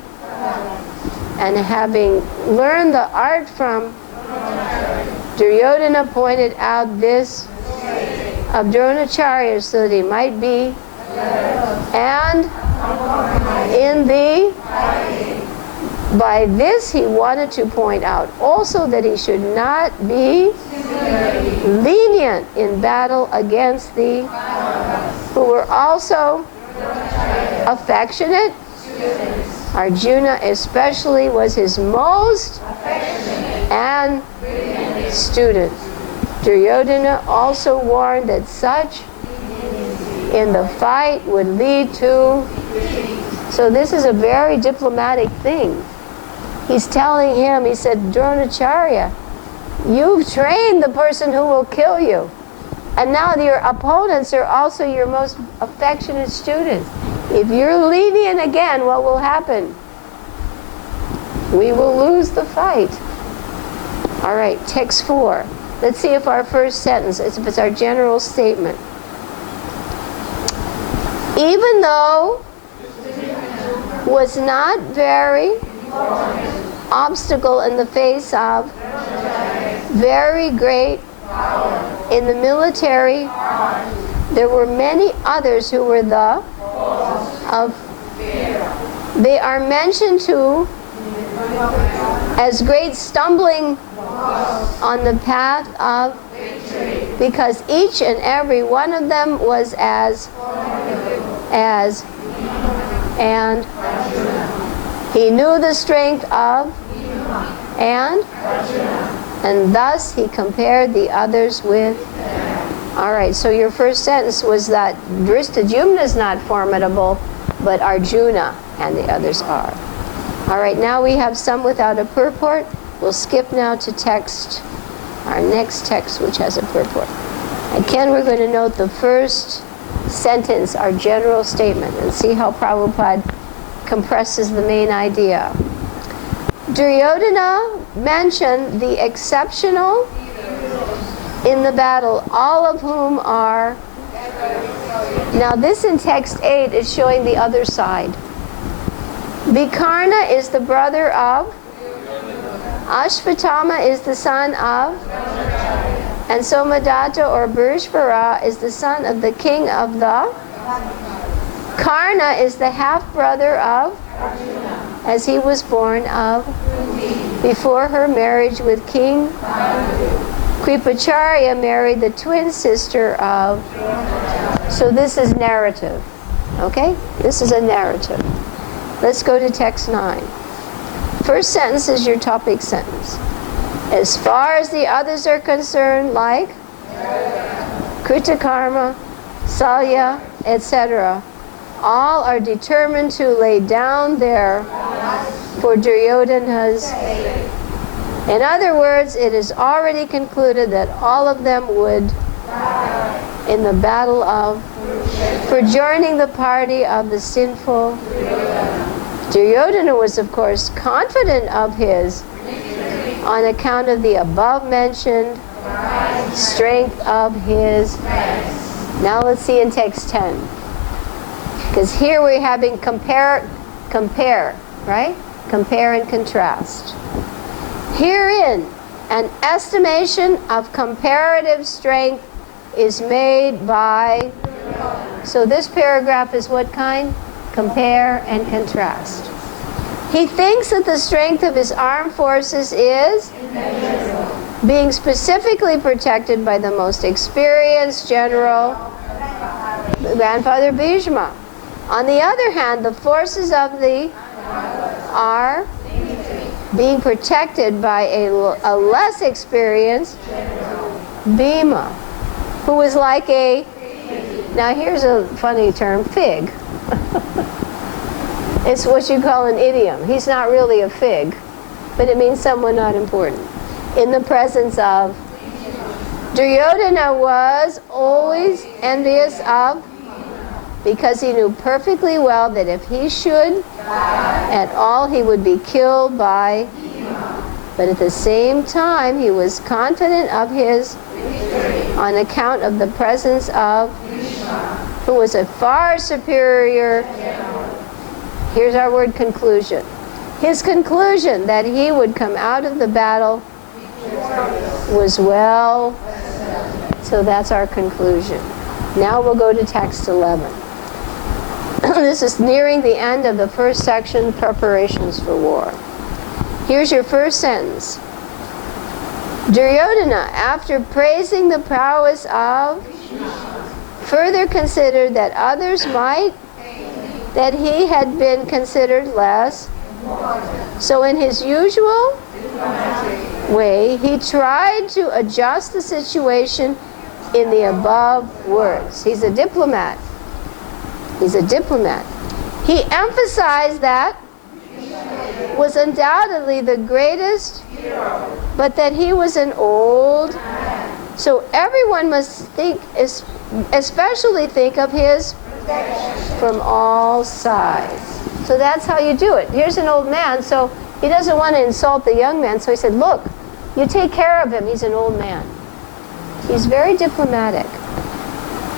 And having learned the art from Duryodhana pointed out this of Dronacharya so that he might be and in the, by this he wanted to point out also that he should not be lenient in battle against the who were also affectionate. Arjuna especially was his most and student. Duryodhana also warned that such in the fight would lead to. So this is a very diplomatic thing. He's telling him, he said, Dronacharya, you've trained the person who will kill you. And now your opponents are also your most affectionate students. If you're lenient again, what will happen? We will lose the fight. All right, text 4. Let's see if our first sentence, if it's our general statement. Even though was not very obstacle in the face of very great in the military, there were many others who were the of they are mentioned too as great stumbling on the path of because each and every one of them was as and he knew the strength of and thus he compared the others with. All right, so your first sentence was that Drishtadyumna is not formidable, but Arjuna and the others are. All right, now we have some without a purport. We'll skip now to text, our next text, which has a purport. Again, we're going to note the first sentence, our general statement, and see how Prabhupada compresses the main idea. Duryodhana mentioned the exceptional in the battle, all of whom are. Now this in text 8 is showing the other side. Vikarna is the brother of, Ashvatthama is the son of, and Somadatta or Brihashpara is the son of the king of the. Karna is the half-brother of, as he was born of, before her marriage with King. Kripacharya married the twin sister of. So this is narrative. Okay? This is a narrative. Let's go to text 9. First sentence is your topic sentence. As far as the others are concerned, like Kritakarma, Salya, etc., all are determined to lay down their for Duryodhana's. In other words, it is already concluded that all of them would, in the battle of, for joining the party of the sinful. Duryodhana was, of course, confident of his, on account of the above-mentioned strength of his. Now let's see in text 10. Because here we're having compare, right? Compare and contrast. Herein, an estimation of comparative strength is made by. So this paragraph is what kind? Compare and contrast. He thinks that the strength of his armed forces is being specifically protected by the most experienced general, Grandfather Bhishma. On the other hand, the forces of the are being protected by a less experienced Bhima. who was like a, now here's a funny term, fig. It's what you call an idiom. He's not really a fig, but it means someone not important. In the presence of, Duryodhana was always envious of, because he knew perfectly well that if he should at all, he would be killed by, but at the same time, he was confident of his, on account of the presence of, who was a far superior, here's our word, conclusion. His conclusion that he would come out of the battle was well, so that's our conclusion. Now we'll go to text 11. This is nearing the end of the first section, preparations for war. Here's your first sentence. Duryodhana, after praising the prowess of, further considered that others might, that he had been considered less. So in his usual way, he tried to adjust the situation in the above words. He's a diplomat. He's a diplomat. He emphasized that was undoubtedly the greatest, but that he was an old, so everyone must think, especially think of his from all sides. So that's how you do it. Here's an old man, so he doesn't want to insult the young man, so he said, look, you take care of him, he's an old man. He's very diplomatic.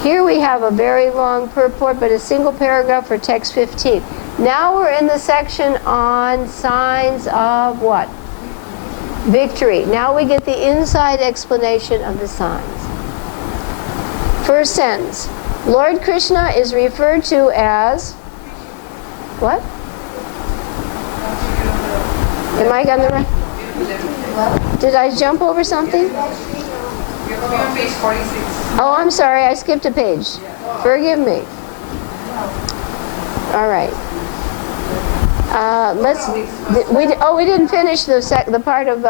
Here we have a very long purport, but a single paragraph for text 15. Now we're in the section on signs of what? Victory. Now we get the inside explanation of the signs. First sentence. Lord Krishna is referred to as what? Am I on the right? Did I jump over something? You're on page 46. Oh, I'm sorry, I skipped a page. Forgive me. All right. We didn't finish the part of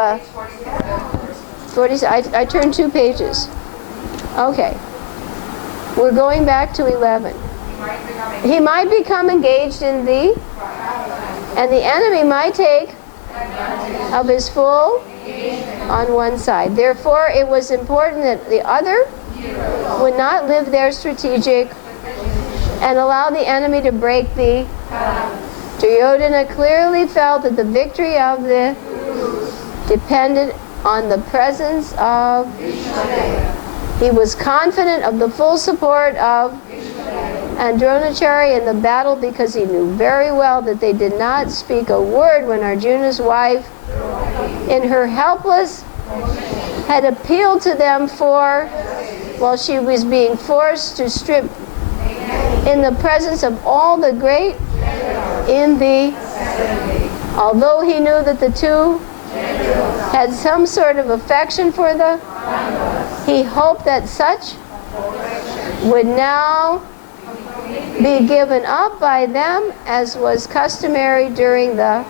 40. I turned 2 pages. Okay. We're going back to 11. He might become engaged in the, and the enemy might take of his full on one side. Therefore, it was important that the other would not live their strategic and allow the enemy to break the. Duryodhana clearly felt that the victory of the depended on the presence of. He was confident of the full support of Dronacharya in the battle because he knew very well that they did not speak a word when Arjuna's wife, in her helpless, had appealed to them for, while she was being forced to strip in the presence of all the great in the, although he knew that the two had some sort of affection for the, he hoped that such would now be given up by them as was customary during the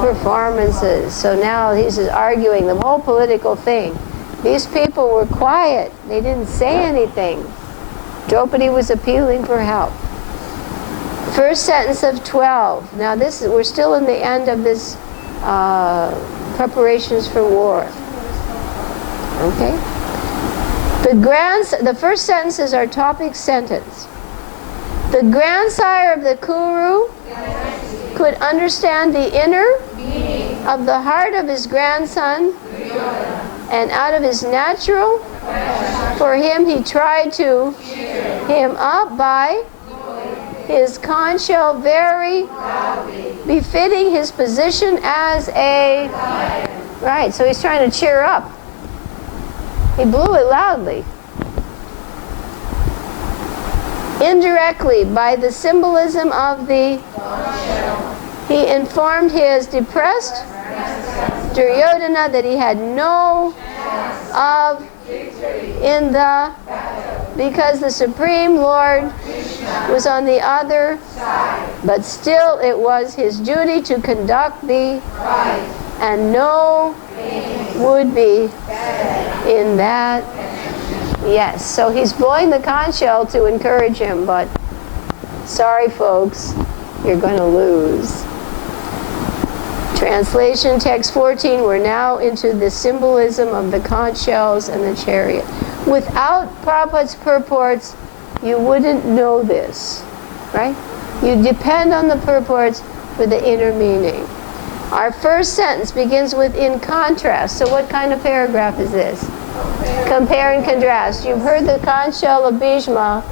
performances. So now he's arguing the whole political thing. These people were quiet. They didn't say anything. Draupadi was appealing for help. First sentence of 12. Now we're still in the end of this preparations for war. Okay? The first sentence is our topic sentence. The grandsire of the Kuru could understand the inner of the heart of his grandson, and out of his natural, for him he tried to him up by his conch shell very befitting his position as a, right, so he's trying to cheer up. He blew it loudly. Indirectly, by the symbolism of the, he informed his depressed Duryodhana that he had no of in the, because the Supreme Lord was on the other, but still it was his duty to conduct the, and no would be in that. Yes, so he's blowing the conch shell to encourage him, but sorry folks, you're going to lose. Translation, text 14, we're now into the symbolism of the conch shells and the chariot. Without Prabhupada's purports, you wouldn't know this, right? You depend on the purports for the inner meaning. Our first sentence begins with in contrast. So what kind of paragraph is this? Compare and contrast. You've heard the conch shell of Bhishma,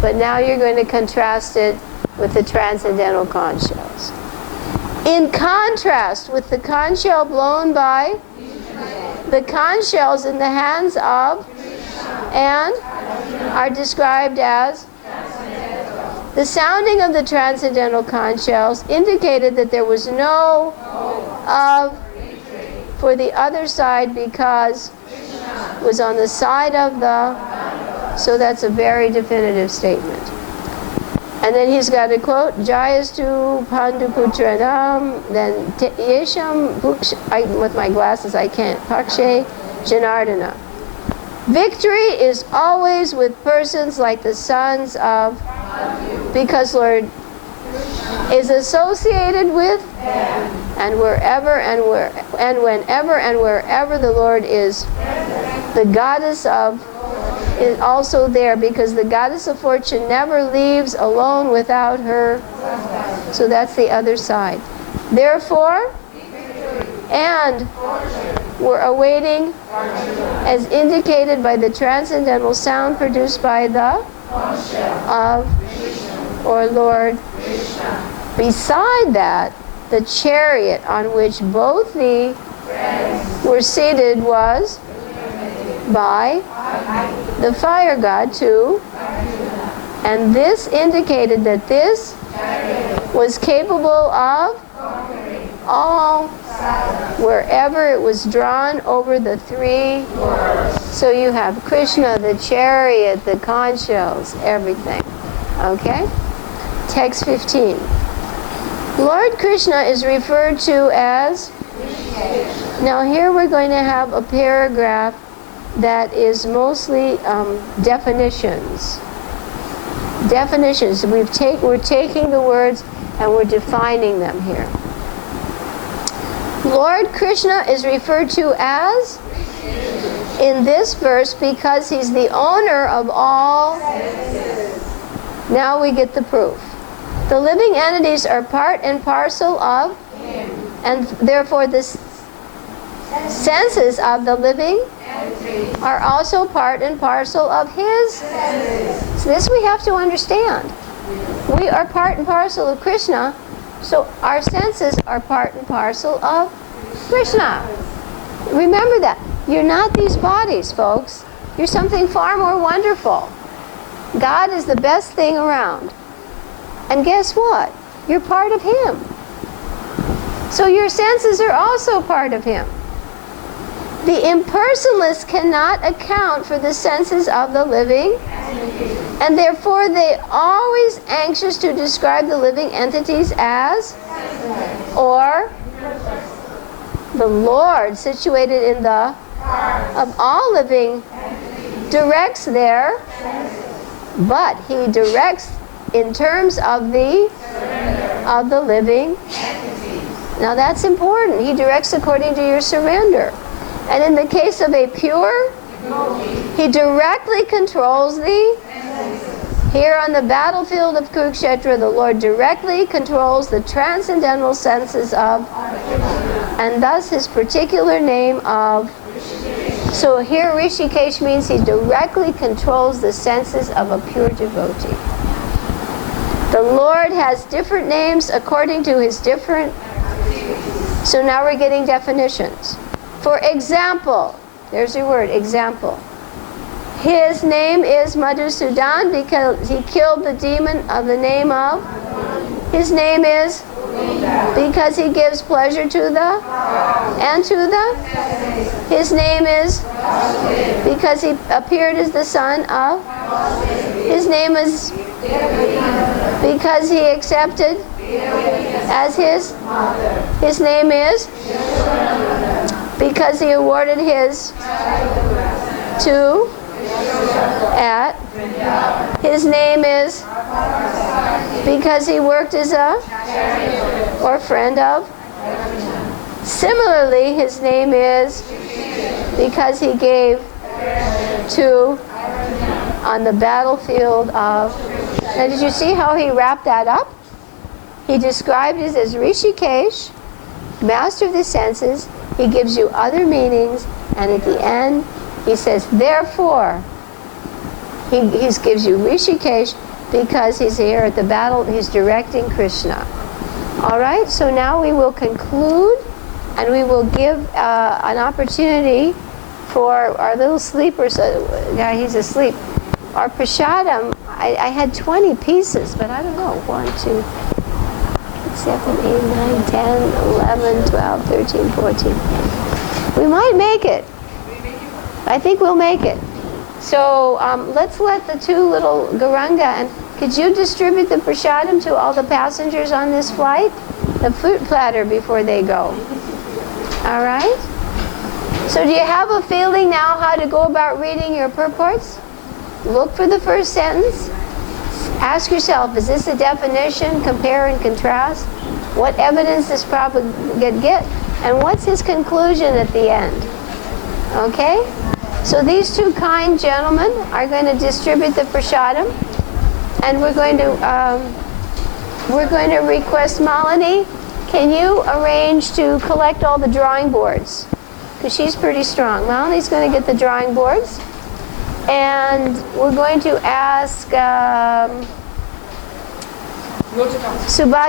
but now you're going to contrast it with the transcendental conch shells. In contrast with the conch shell blown by the conch shells in the hands of and are described as the sounding of the transcendental conch shells indicated that there was no of for the other side because it was on the side of the, so that's a very definitive statement. And then he's got a quote, Jayastu Panduputranam, then Yesham, with my glasses I can't, Pakshe Janardana. Victory is always with persons like the sons of, because Lord is associated with, and wherever and whenever and wherever the Lord is, the goddess of is also there, because the goddess of fortune never leaves alone without her. So that's the other side. Therefore, and we're awaiting, as indicated by the transcendental sound produced by the of or Lord. Beside that, the chariot on which both the were seated was by the fire god too, and this indicated that this was capable of all wherever it was drawn over the three. So you have Krishna, the chariot, the conch shells, everything. Okay? Text 15. Lord Krishna is referred to as, now here we're going to have a paragraph that is mostly definitions. Definitions. We're taking the words and we're defining them here. Lord Krishna is referred to as in this verse because he's the owner of all. Now we get the proof. The living entities are part and parcel of him, and therefore the senses of the living are also part and parcel of his. So this we have to understand. We are part and parcel of Krishna, so our senses are part and parcel of Krishna. Remember that. You're not these bodies, folks. You're something far more wonderful. God is the best thing around. And guess what? You're part of him. So your senses are also part of him. The impersonalists cannot account for the senses of the living, and therefore they are always anxious to describe the living entities as, or the Lord situated in the of all living directs there, but he directs in terms of the living. Now that's important. He directs according to your surrender. And in the case of a pure, he directly controls the. Here on the battlefield of Kurukshetra, the Lord directly controls the transcendental senses of, and thus his particular name of. So here Rishikesh means he directly controls the senses of a pure devotee. The Lord has different names according to his different. So now we're getting definitions. For example, there's your word, example. His name is Madhusudan because he killed the demon of the name of. His name is because he gives pleasure to the and to the. His name is because he appeared as the son of. His name is because he accepted as his. His name is because he awarded his to at? His name is? Because he worked as a? Or friend of? Similarly, his name is? Because he gave to on the battlefield of. Now, did you see how he wrapped that up? He described it as Rishikesh, master of the senses. He gives you other meanings, and at the end, he says, therefore, he gives you Rishikesh because he's here at the battle. He's directing Krishna. All right, so now we will conclude, and we will give an opportunity for our little sleepers. Yeah, he's asleep. Our prasadam, I had 20 pieces, but I don't know. 1, 2, 7, 8, 9, 10, 11, 12, 13, 14. We might make it. I think we'll make it. So let's let the two little Garanga, and could you distribute the prasadam to all the passengers on this flight? The fruit platter before they go. All right? So do you have a feeling now how to go about reading your purports? Look for the first sentence. Ask yourself, is this a definition? Compare and contrast. What evidence does Prabhupada get? And what's his conclusion at the end? Okay? So these two kind gentlemen are going to distribute the prasadam. And we're going to request Malini. Can you arrange to collect all the drawing boards? Because she's pretty strong. Malini's going to get the drawing boards. And we're going to ask Subhadra